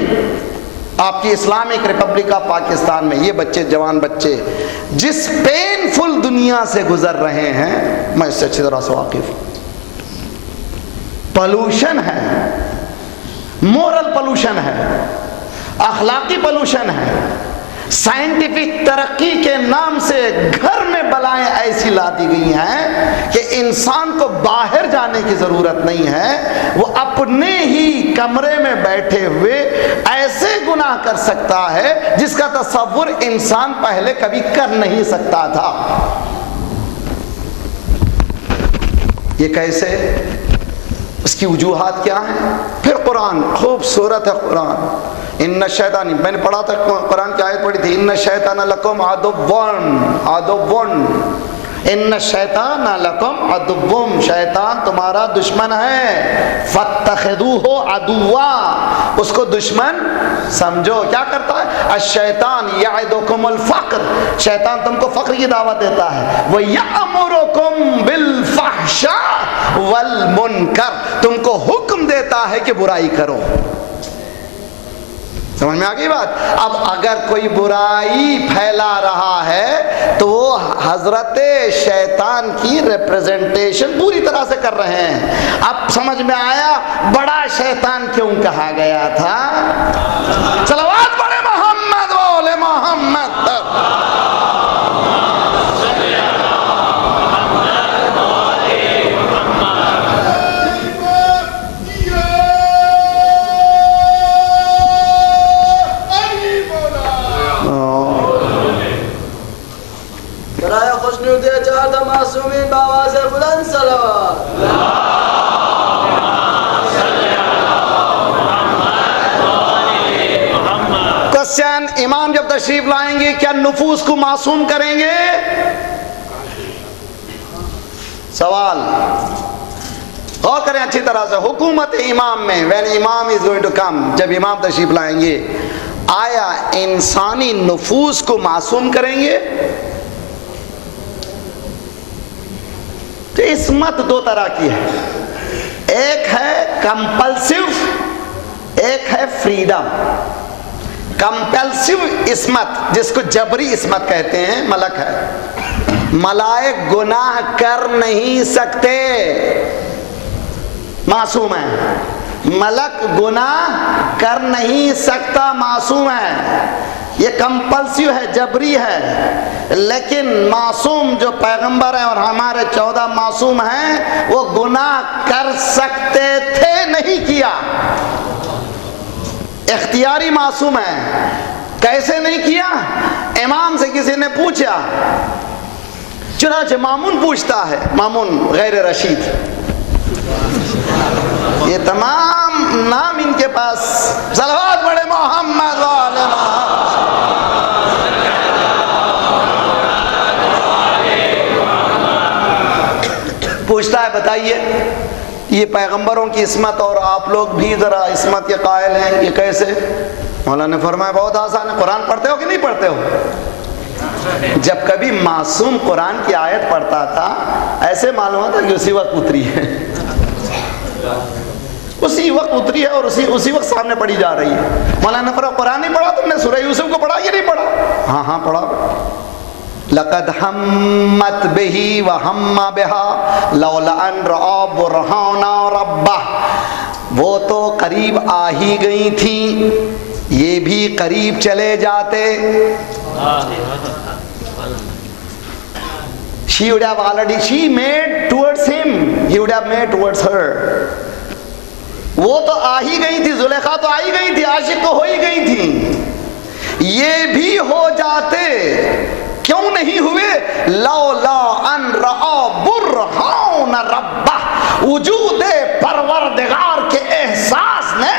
आपकी इस्लामिक रिपब्लिक ऑफ पाकिस्तान में, ये बच्चे जवान बच्चे जिस पेनफुल दुनिया से गुजर रहे हैं, मैं इससे अच्छी तरह से वाकिफ हूं। पोल्यूशन है, मोरल पोल्यूशन है, अखलाकी पोल्यूशन है। साइंटिफिक तरक्की के नाम से घर में बलाएं ऐसी ला दी गई हैं कि इंसान को बाहर जाने की जरूरत नहीं है, वो अपने ही कमरे में बैठे हुए ऐसे गुनाह कर सकता है जिसका तसव्वुर इंसान पहले कभी कर नहीं सकता था। ये कैसे? उसकी वजूहात क्या है? फिर कुरान, खूबसूरत है कुरान। इन्ना शैतान, मैंने पढ़ा था, कुरान की आयत पढ़ी थी, इन्ना शैतान लकुम अदुव्वन अदुव्वन, इन्ना शैतान लकुम अदुव्वुम, शैतान तुम्हारा दुश्मन है, फत्तखिदूहु अदुव्वा, उसको दुश्मन समझो। क्या करता है? अश-शैतान यअदुकुमुल फ़क्र, शैतान तुमको फक्र की दावत देता है। वो यअमुरुकुम बिल फ़हशा वल मुनकर, तुमको हुक्म देता है कि बुराई करो। समझ में आ गई बात? अब अगर कोई बुराई फैला रहा है तो वो हजरत शैतान की रिप्रेजेंटेशन पूरी तरह से कर रहे हैं। अब समझ में आया बड़ा शैतान क्यों कहा गया था? सलवात पढ़े मोहम्मद वाले मोहम्मद। क्वेश्चन, इमाम जब तशरीफ लाएंगे क्या नुफूस को मासूम करेंगे? सवाल गौर करें अच्छी तरह से। हुकूमत इमाम में, व्हेन इमाम इज गोइंग टू कम, जब इमाम तशरीफ लाएंगे, आया इंसानी नुफूस को मासूम करेंगे? तो इस्मत दो तरह की है, एक है कंपल्सिव, एक है फ्रीडम। कंपल्सिव इस्मत, जिसको जबरी इस्मत कहते हैं, मलक है। मलाइक गुनाह कर नहीं सकते, मासूम है। मलक गुनाह कर नहीं सकता, मासूम है। ये कंपल्सिव है, जबरी है। लेकिन मासूम जो पैगंबर हैं और हमारे 14 मासूम हैं, वो गुनाह कर सकते थे, नहीं किया। इख्तियारी मासूम है। कैसे नहीं किया? इमाम से किसी ने पूछा, चुनांचे मामून पूछता है, मामून गैर रशीद, ये तमाम नाम इनके पास, सलवात पढ़े मोहम्मद वाले पूछता है, बताइए ये पैगंबरों की इस्मत और आप लोग भी जरा इस्मत के कायल हैं, ये कैसे? मौलाना ने फरमाया बहुत आसान है, कुरान पढ़ते हो कि नहीं पढ़ते हो? जब कभी मासूम कुरान की आयत पढ़ता था ऐसे मालूम होता कि उसी वक्त उतरी है, उसी वक्त उतरी है और उसी वक्त सामने पढ़ी जा रही है। मौलाना ने फरमाया कुरान नहीं पढ़ा तुमने? सूरह यूसुफ को पढ़ा कि नहीं पढ़ा? हाँ हाँ पढ़ा। लक़द हम्मत बिही व हम्मा बिहा लौला अन रअा बुरहाना रब्बह, वो तो करीब आ ही गई थी, ये भी करीब चले जाते। She would have already, she made towards him, he would have made towards her. वो तो आ ही गई थी, जुलेखा तो आ ही गई थी, आशिक तो हो ही गई थी, ये भी हो जाते, क्यों नहीं हुए? लौला अन रअा बुरहान रब्बह, वजूदे परवरदिगार के एहसास ने,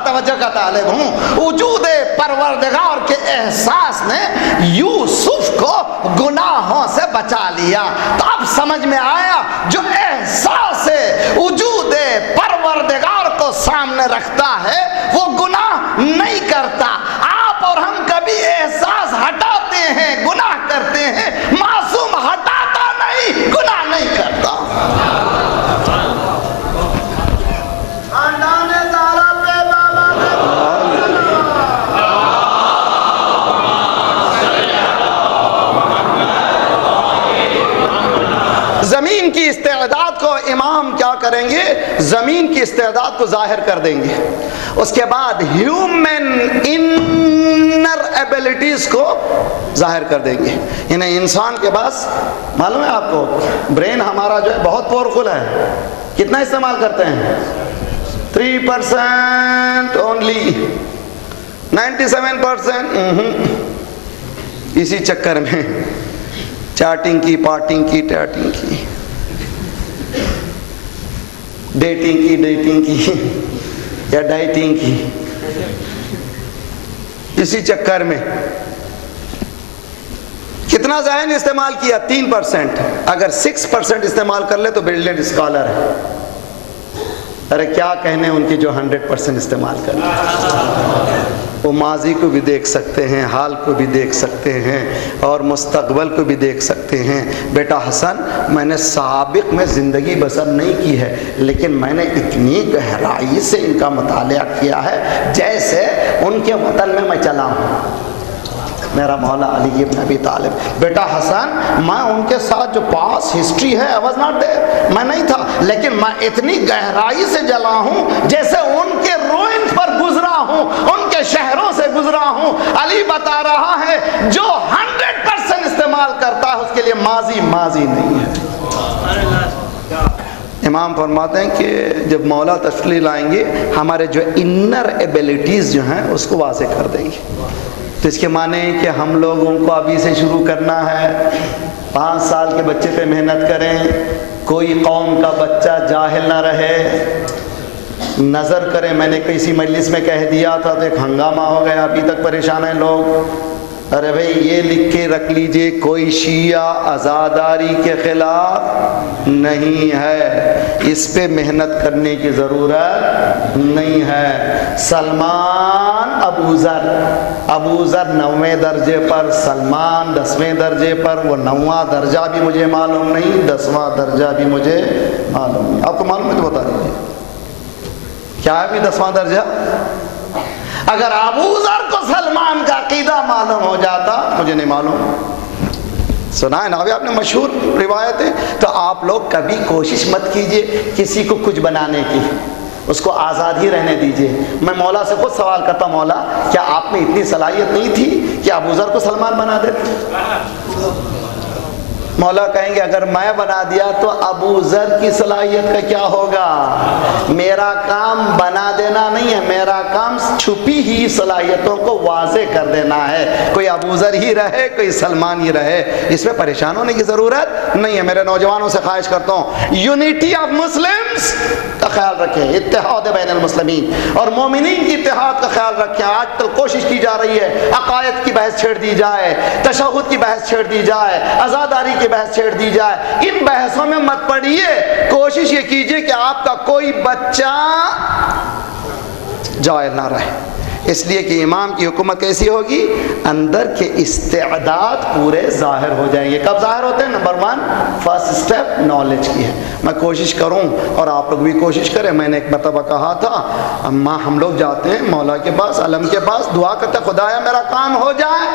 तवज्जो का तालिब हूँ, वजूदे परवरदिगार के एहसास ने यूसुफ को गुनाहों से बचा लिया। तो अब समझ में आया, जो एहसास है वजूदे परवरदिगार को सामने रखता है वो गुनाह नहीं करता। आप और हम कभी एहसास हटाते हैं, गुनाह करते हैं, मासूम हटाता नहीं, गुनाह नहीं करता। जमीन की इस्तेदाद को इमाम क्या करेंगे? जमीन की इस्तेदाद को जाहिर कर देंगे। उसके बाद ह्यूमन इनर एबिलिटीज को जाहिर कर देंगे। यानी इंसान के पास, मालूम है आपको, ब्रेन हमारा जो है बहुत पावरफुल है। कितना इस्तेमाल करते हैं? 3% ओनली, 97% इसी चक्कर में चाटिंग की, पार्टिंग की, टैटिंग की, डेटिंग की या डाइटिंग की, इसी चक्कर में कितना ज़हन इस्तेमाल किया? 3%। अगर 6% इस्तेमाल कर ले तो ब्रिलियंट स्कॉलर है। अरे क्या कहने उनकी जो 100% इस्तेमाल कर ले। वो माजी को भी देख सकते हैं, हाल को भी देख सकते हैं और मुस्तकबल को भी देख सकते हैं। बेटा हसन, मैंने साबिक में ज़िंदगी बसर नहीं की है, लेकिन मैंने इतनी गहराई से इनका मुतालिया किया है जैसे उनके वतन में मैं चला हूँ। मेरा मौला अली इब्न अबी तालिब। बेटा हसन, मैं उनके साथ जो पास हिस्ट्री है, आई वाज नॉट देयर, मैं नहीं था, लेकिन मैं इतनी गहराई से जला हूँ जैसे उनके रुइंस पर गुजरा हूँ, उनके शहरों से गुजरा हूँ। अली बता रहा है जो 100% इस्तेमाल करता है उसके लिए माजी नहीं है। इमाम फरमाते हैं कि जब मौला तशरीफ लाएंगे हमारे जो इनर एबिलिटीज़ जो हैं उसको वाज़े कर देंगे। तो इसके माने कि हम लोगों को अभी से शुरू करना है। 5 साल के बच्चे पे मेहनत करें, कोई कौम का बच्चा जाहिल ना रहे, नज़र करें। मैंने किसी मजलिस में कह दिया था तो एक हंगामा हो गया, अभी तक परेशान हैं लोग। अरे भाई ये लिख के रख लीजिए, कोई शिया आज़ादारी के ख़िलाफ़ नहीं है, इस पे मेहनत करने की ज़रूरत नहीं है। सलमान अबू ज़र 9वें दर्जे पर, सलमान 10वें दर्जे पर। वो 9वां दर्जा भी मुझे मालूम नहीं, 10वां दर्जा भी मुझे मालूम नहीं। आपको मालूम है तो बता दीजिए क्या है भी 10वां दर्जा? अगर अबू ज़र को सलमान का अकीदा मालूम हो जाता, मुझे नहीं मालूम। सुना है ना अभी आपने मशहूर रिवायत है। तो आप लोग कभी कोशिश मत कीजिए किसी को कुछ बनाने की, उसको आज़ाद ही रहने दीजिए। मैं मौला से खुद सवाल करता, मौला क्या आप में इतनी सलाहियत नहीं थी कि अबू ज़र को सलमान बना देते? मौला कहेंगे अगर मैं बना दिया तो अबू जर की सलाहियत का क्या होगा? मेरा काम बना देना नहीं है, मेरा काम छुपी ही सलाहियतों को वाज़े कर देना है। कोई अबू जर ही रहे, कोई सलमान ही रहे, इसमें परेशान होने की ज़रूरत नहीं है। मेरे नौजवानों से ख्वाहिश करता हूँ, यूनिटी ऑफ मुस्लिम्स का ख्याल रखें, इत्तेहाद बैनुल मुस्लिमीन और मोमिनीन की इत्तेहाद का ख्याल रखें। आजकल कोशिश की जा रही है अकायद की बहस छेड़ दी जाए, तशहुद की बहस छेड़ दी जाए, आज़ादारी की बहस छेड़ दी जाए। इन बहसों में मत पड़िए, कोशिश ये कीजिए कि आपका कोई बच्चा जाहिल ना रहे। इसलिए कि इमाम की हुकूमत कैसी होगी? अंदर के इस्तेदाद पूरे जाहिर हो जाएंगे। कब जाहिर होते हैं? नंबर 1 फर्स्ट स्टेप नॉलेज की है। मैं कोशिश करूं और आप लोग भी कोशिश करें। मैंने एक मरतबा कहा था, अम्मा हम लोग जाते हैं मौला के पास, अलम के पास, दुआ करते खुदाया मेरा काम हो जाए।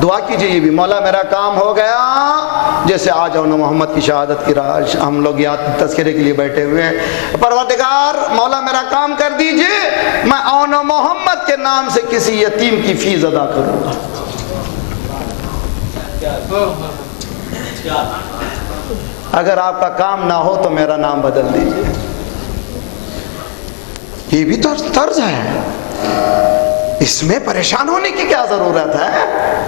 दुआ कीजिए ये भी, मौला मेरा काम हो गया। जैसे आज औन मोहम्मद की शहादत की राज हम लोग याद तज़किरे के लिए बैठे हुए हैं। परवरदिगार मौला मेरा काम कर दीजिए, मैं औन मोहम्मद के नाम से किसी यतीम की फीस अदा करूंगा। अगर आपका काम ना हो तो मेरा नाम बदल दीजिए। ये भी तो तर्ज है, इसमें परेशान होने की क्या जरूरत है?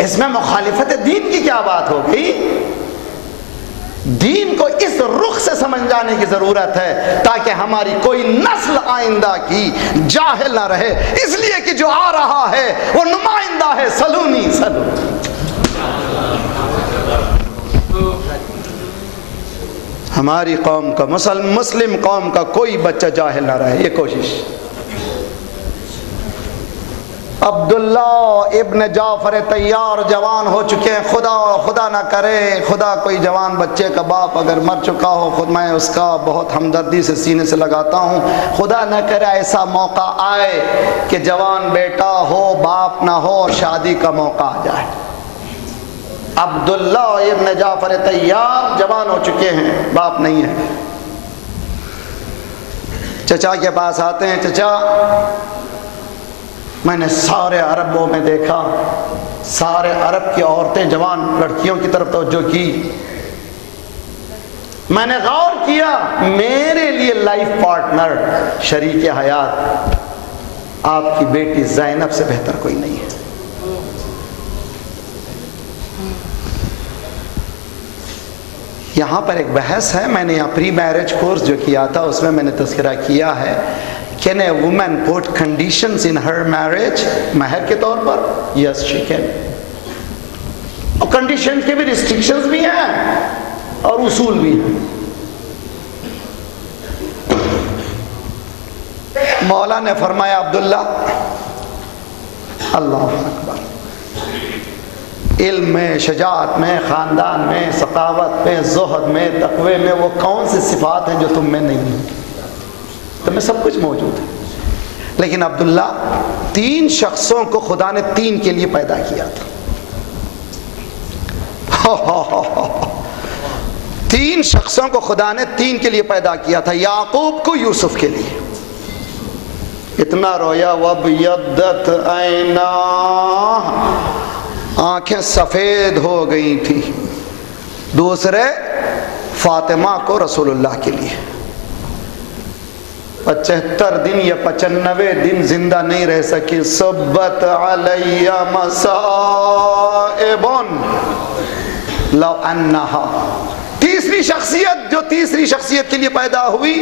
इसमें मुखालिफत दीन की क्या बात हो गई? दीन को इस रुख से समझ जाने की जरूरत है ताकि हमारी कोई नस्ल आइंदा की जाहिल ना रहे। इसलिए कि जो आ रहा है वो नुमाइंदा है सलूनी सलूनी। हमारी कौम का, मुस्लिम कौम का कोई बच्चा जाहिल ना रहे, ये कोशिश। अब्दुल्ला इब्न जाफर तैयार जवान हो चुके हैं। खुदा ना करे, खुदा कोई जवान बच्चे का बाप अगर मर चुका हो, खुद मैं उसका बहुत हमदर्दी से सीने से लगाता हूँ। खुदा ना करे ऐसा मौका आए कि जवान बेटा हो, बाप ना हो और शादी का मौका आ जाए। अब्दुल्ला इब्न जाफर तैयार जवान हो चुके हैं, बाप नहीं है। चचा के पास आते हैं, चचा मैंने सारे अरबों में देखा, सारे अरब की औरतें जवान लड़कियों की तरफ तवज्जो की। मैंने गौर किया, मेरे लिए लाइफ पार्टनर शरीक हयात आपकी बेटी ज़ैनब से बेहतर कोई नहीं है। यहाँ पर एक बहस है, मैंने यहाँ प्री मैरिज कोर्स जो किया था उसमें मैंने तज़किरा किया है, can a woman put conditions in her marriage, महर के तौर पर? Yes she can. और कंडीशंस के भी रिस्ट्रिक्शंस भी हैं और उसूल भी हैं। मौला ने फरमाया अब्दुल्ला, अल्लाह अकबर, इल्म में, शजाअत में, ख़ानदान में, सकावत में, ज़ुहद में, तक़वे में वो कौन सी सिफ़ात हैं जो तुम में नहीं है? तुम्हें सब कुछ मौजूद है। लेकिन अब्दुल्ला, 3 शख्सों को खुदा ने 3 के लिए पैदा किया था। 3 शख्सों को खुदा ने 3 के लिए पैदा किया था। याकूब को यूसुफ के लिए। इतना रोया, वब यद्दत ऐना, आंखें सफ़ेद हो गई थी। दूसरे फातिमा को रसूलुल्लाह के लिए 75 दिन या 95 दिन जिंदा नहीं रह सकी। सुब्बत अलैया मसाइबुन लौ अन्नहा। तीसरी शख्सियत, जो तीसरी शख्सियत के लिए पैदा हुई,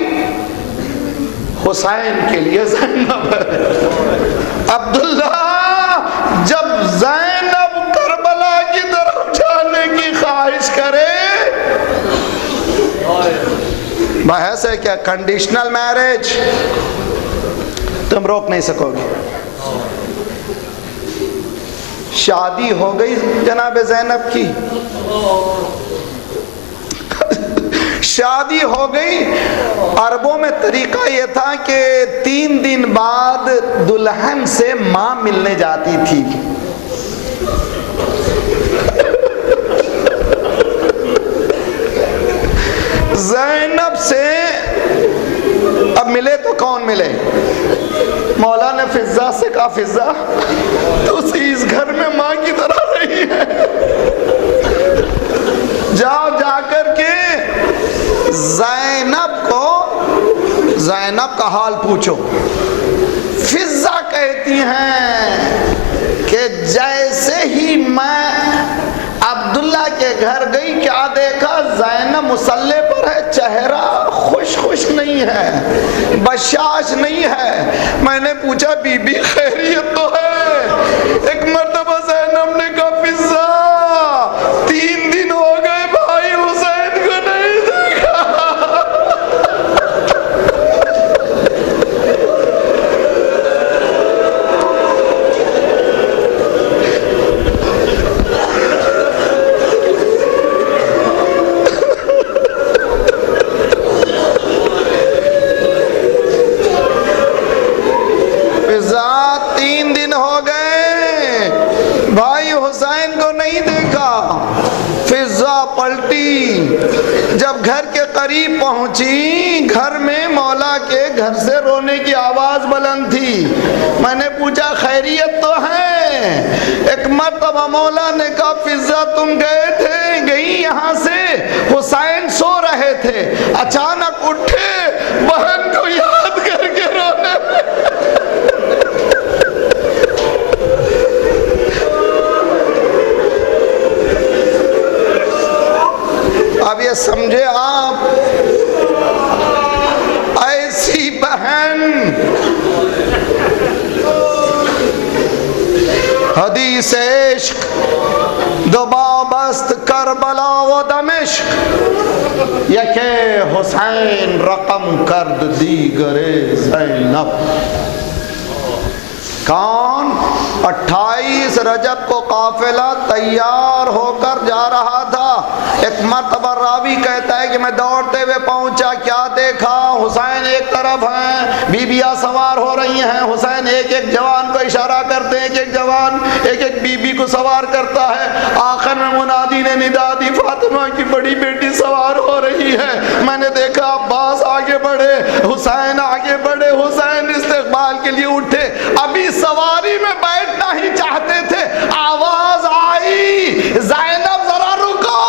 हुसैन के लिए ज़ैनब। अब्दुल्ला, जब ज़ैनब करबला की तरफ जाने की ख्वाहिश करे, बहस है क्या? कंडीशनल मैरिज तुम रोक नहीं सकोगे। शादी हो गई जनाब ज़ैनब की, शादी हो गई। अरबों में तरीका यह था कि 3 दिन बाद दुल्हन से मां मिलने जाती थी। ज़ैनब से अब मिले तो कौन मिले? मौला ने फिजा से कहा, फिजा तो इस घर में मां की तरह रही है। का हाल पूछो। फिजा कहती हैं कि जैसे ही मैं अब्दुल्ला के घर गई, क्या देखा, ज़ैनब मुसल्ले पर है, चेहरा खुश नहीं है, बशाश नहीं है। मैंने पूछा बीबी खैरियत तो है? एक मर्तबा ज़ैनब ने कहा फिजा 3 दिन हो गए भाई हुसैन को नहीं देखा। फिजा 3 दिन हो गए भाई हुसैन को नहीं देखा। फिजा पलटी, जब घर के करीब पहुंची, घर में मौला के घर से रोने की आवाज बुलंद थी। मैंने पूछा खैरियत तो है? एक मर्तबा मौला ने कहा फिजा तुम गई यहाँ से, हुसैन सो रहे थे, अचानक उठे, बहन को याद करके रोने लगे। अब ये समझे आप, ऐसी बहन हदीस इश्क दुबाबस्त करबला व दमिश्क यके हुसैन रकम कर्द दीगरे ज़ैनब। कौन? 28 रजब को काफिला तैयार होकर जा रहा था। एक मर्तबा रावी कहता है कि मैं दौड़ते हुए पहुंचा, क्या देखा, हुसैन एक तरफ हैं, बीबियां सवार हो रही हैं, हुसैन एक एक जवान को इशारा करते हैं, एक एक जवान एक एक बीबी को सवार करता है। आखिर में मुनादी ने निदा दी, फातिमा की बड़ी बेटी सवार हो रही है। मैंने देखा अब्बास आगे बढ़े, हुसैन आगे बढ़े, हुसैन इस्तेकबाल के लिए उठे, अभी सवारी में बैठना ही चाहते थे, आवाज आई ज़ैनब जरा रुको।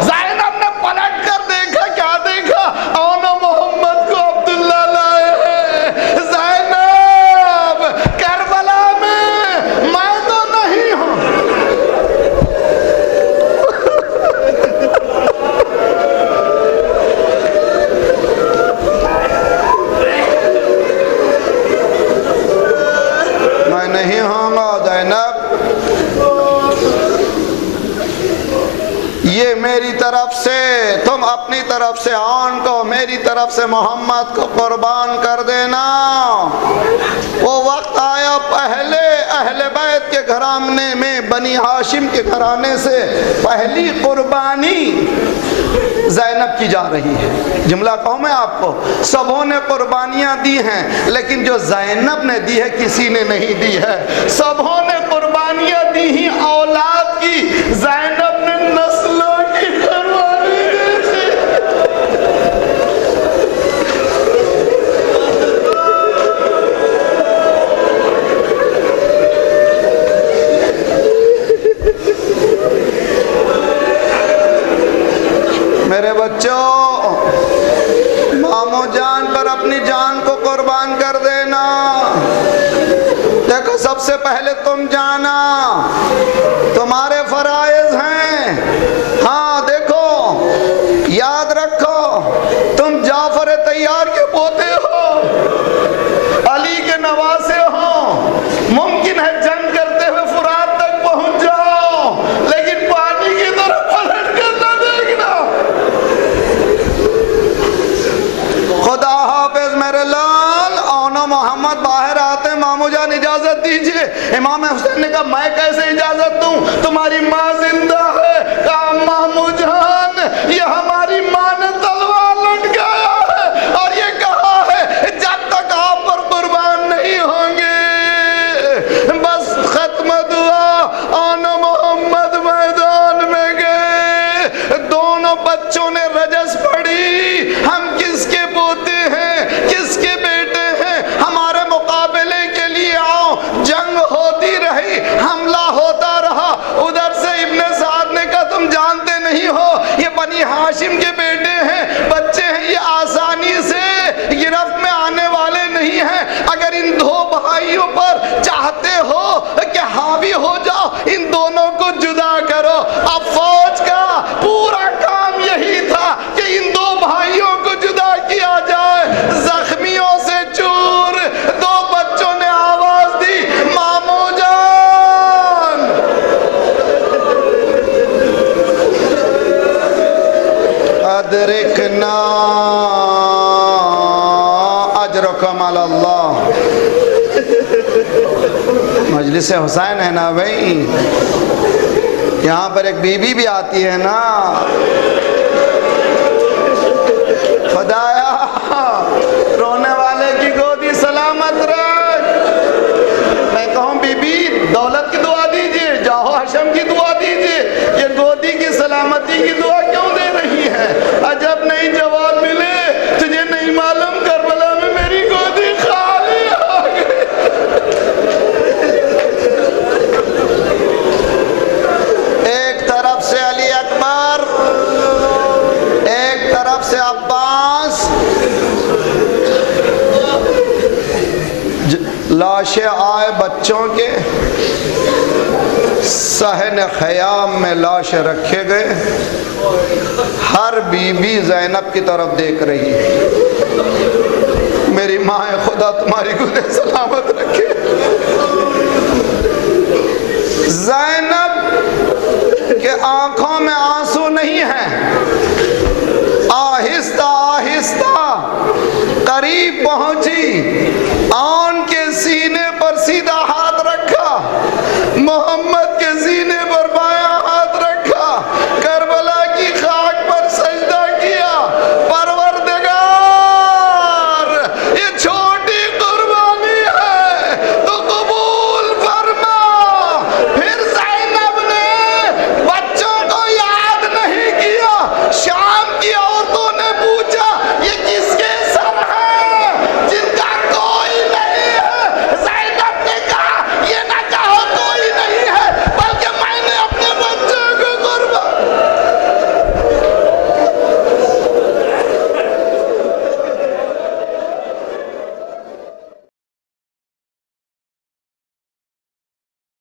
ज़ैनब ने पलट कर देखा, क्या देखा, औनो मोहम्मद को अब्दुल्ला लाए हैं। ज़ैनब करबला में मैं तो नहीं हूं। मैं नहीं होऊंगा ज़ैनब, ये मेरी तरफ से, तुम अपनी तरफ से आन को, मेरी तरफ से मोहम्मद को कुर्बान कर देना। वो वक्त आया, पहले अहले बैत के घराने में, बनी हाशिम के घराने से पहली कुर्बानी ज़ैनब की जा रही है। जुमला कहूं मैं आपको, सबों ने कुर्बानियां दी हैं, लेकिन जो ज़ैनब ने दी है किसी ने नहीं दी है। सबों ने कुर्बानियां दी ही औलाद की, ज़ैनब ने नस्लों की कुर्बानी दी थी। मेरे बच्चों, मामो जान पर अपनी जान को कुर्बान कर देना। देखो सबसे पहले तुम जाना, तुम्हारे फराइज हैं। हाँ देखो, याद रखो, तुम जाफर तैयार के पोते हो, अली के नवासे हो। मुमकिन है जंग करते हुए फुरात तक पहुंच जाओ, लेकिन पानी की तरफ पलट कर न देखना। खुदा हाफिज मेरे लाल। औनो मोहम्मद बाहर आते, मामू जान इजाजत दीजिए। इमाम हुसैन ने कहा मैं कैसे इजाजत दूं, तुम्हारी माँ जिंदा है। कहा मामू जान, ये हमारी माँ ने तलवार लटकाया है और ये कहा है जब तक आप पर कुर्बान नहीं होंगे। बस खत्म दुआ। औनो मोहम्मद मैदान में गए, दोनों बच्चों ने रजस पड़ी, हम किसके पोते हैं, किसके बेटे हैं, हमारे मुकाबले के लिए आओ। जंग होती रही, हमला होता रहा। उधर से इब्ने साद ने कहा तुम जानते नहीं हो ये बनी हाशिम के बेटे हैं, बच्चे हैं, ये आसानी से गिरफ्त में आने इन दो भाइयों पर चाहते हो कि हावी हो जाओ, इन दोनों को जुदा करो। अब फौज का पूरा काम यही था कि इन दो भाइयों को जुदा किया जाए। जख्मियों से चूर दो बच्चों ने आवाज दी, मामू जान। अदरिकना अजरकम अल्लाह। मजलिस हुसैन है ना भाई, यहाँ पर एक बीबी भी आती है ना। खुदाया रोने वाले की गोदी सलामत रख। मैं कहूँ बीबी दौलत की दुआ दीजिए, जाहो हशम की दुआ दीजिए, ये गोदी की सलामती की दुआ क्यों दे रही है? अजब नहीं जवाब मिले, तुझे नहीं मालूम करबला में मेरी गोदी खाली हो गई। एक तरफ से अली अकबर, एक तरफ से अब्बास, लाशें आए बच्चों के, सहन ख़याम में लाशें रखे गए। हर बीबी ज़ैनब की तरफ देख रही है। मेरी माँ है, खुदा तुम्हारी गुदे सलामत रखे। ज़ैनब के आंखों में आंसू नहीं है। आहिस्ता आहिस्ता करीब पहुंची,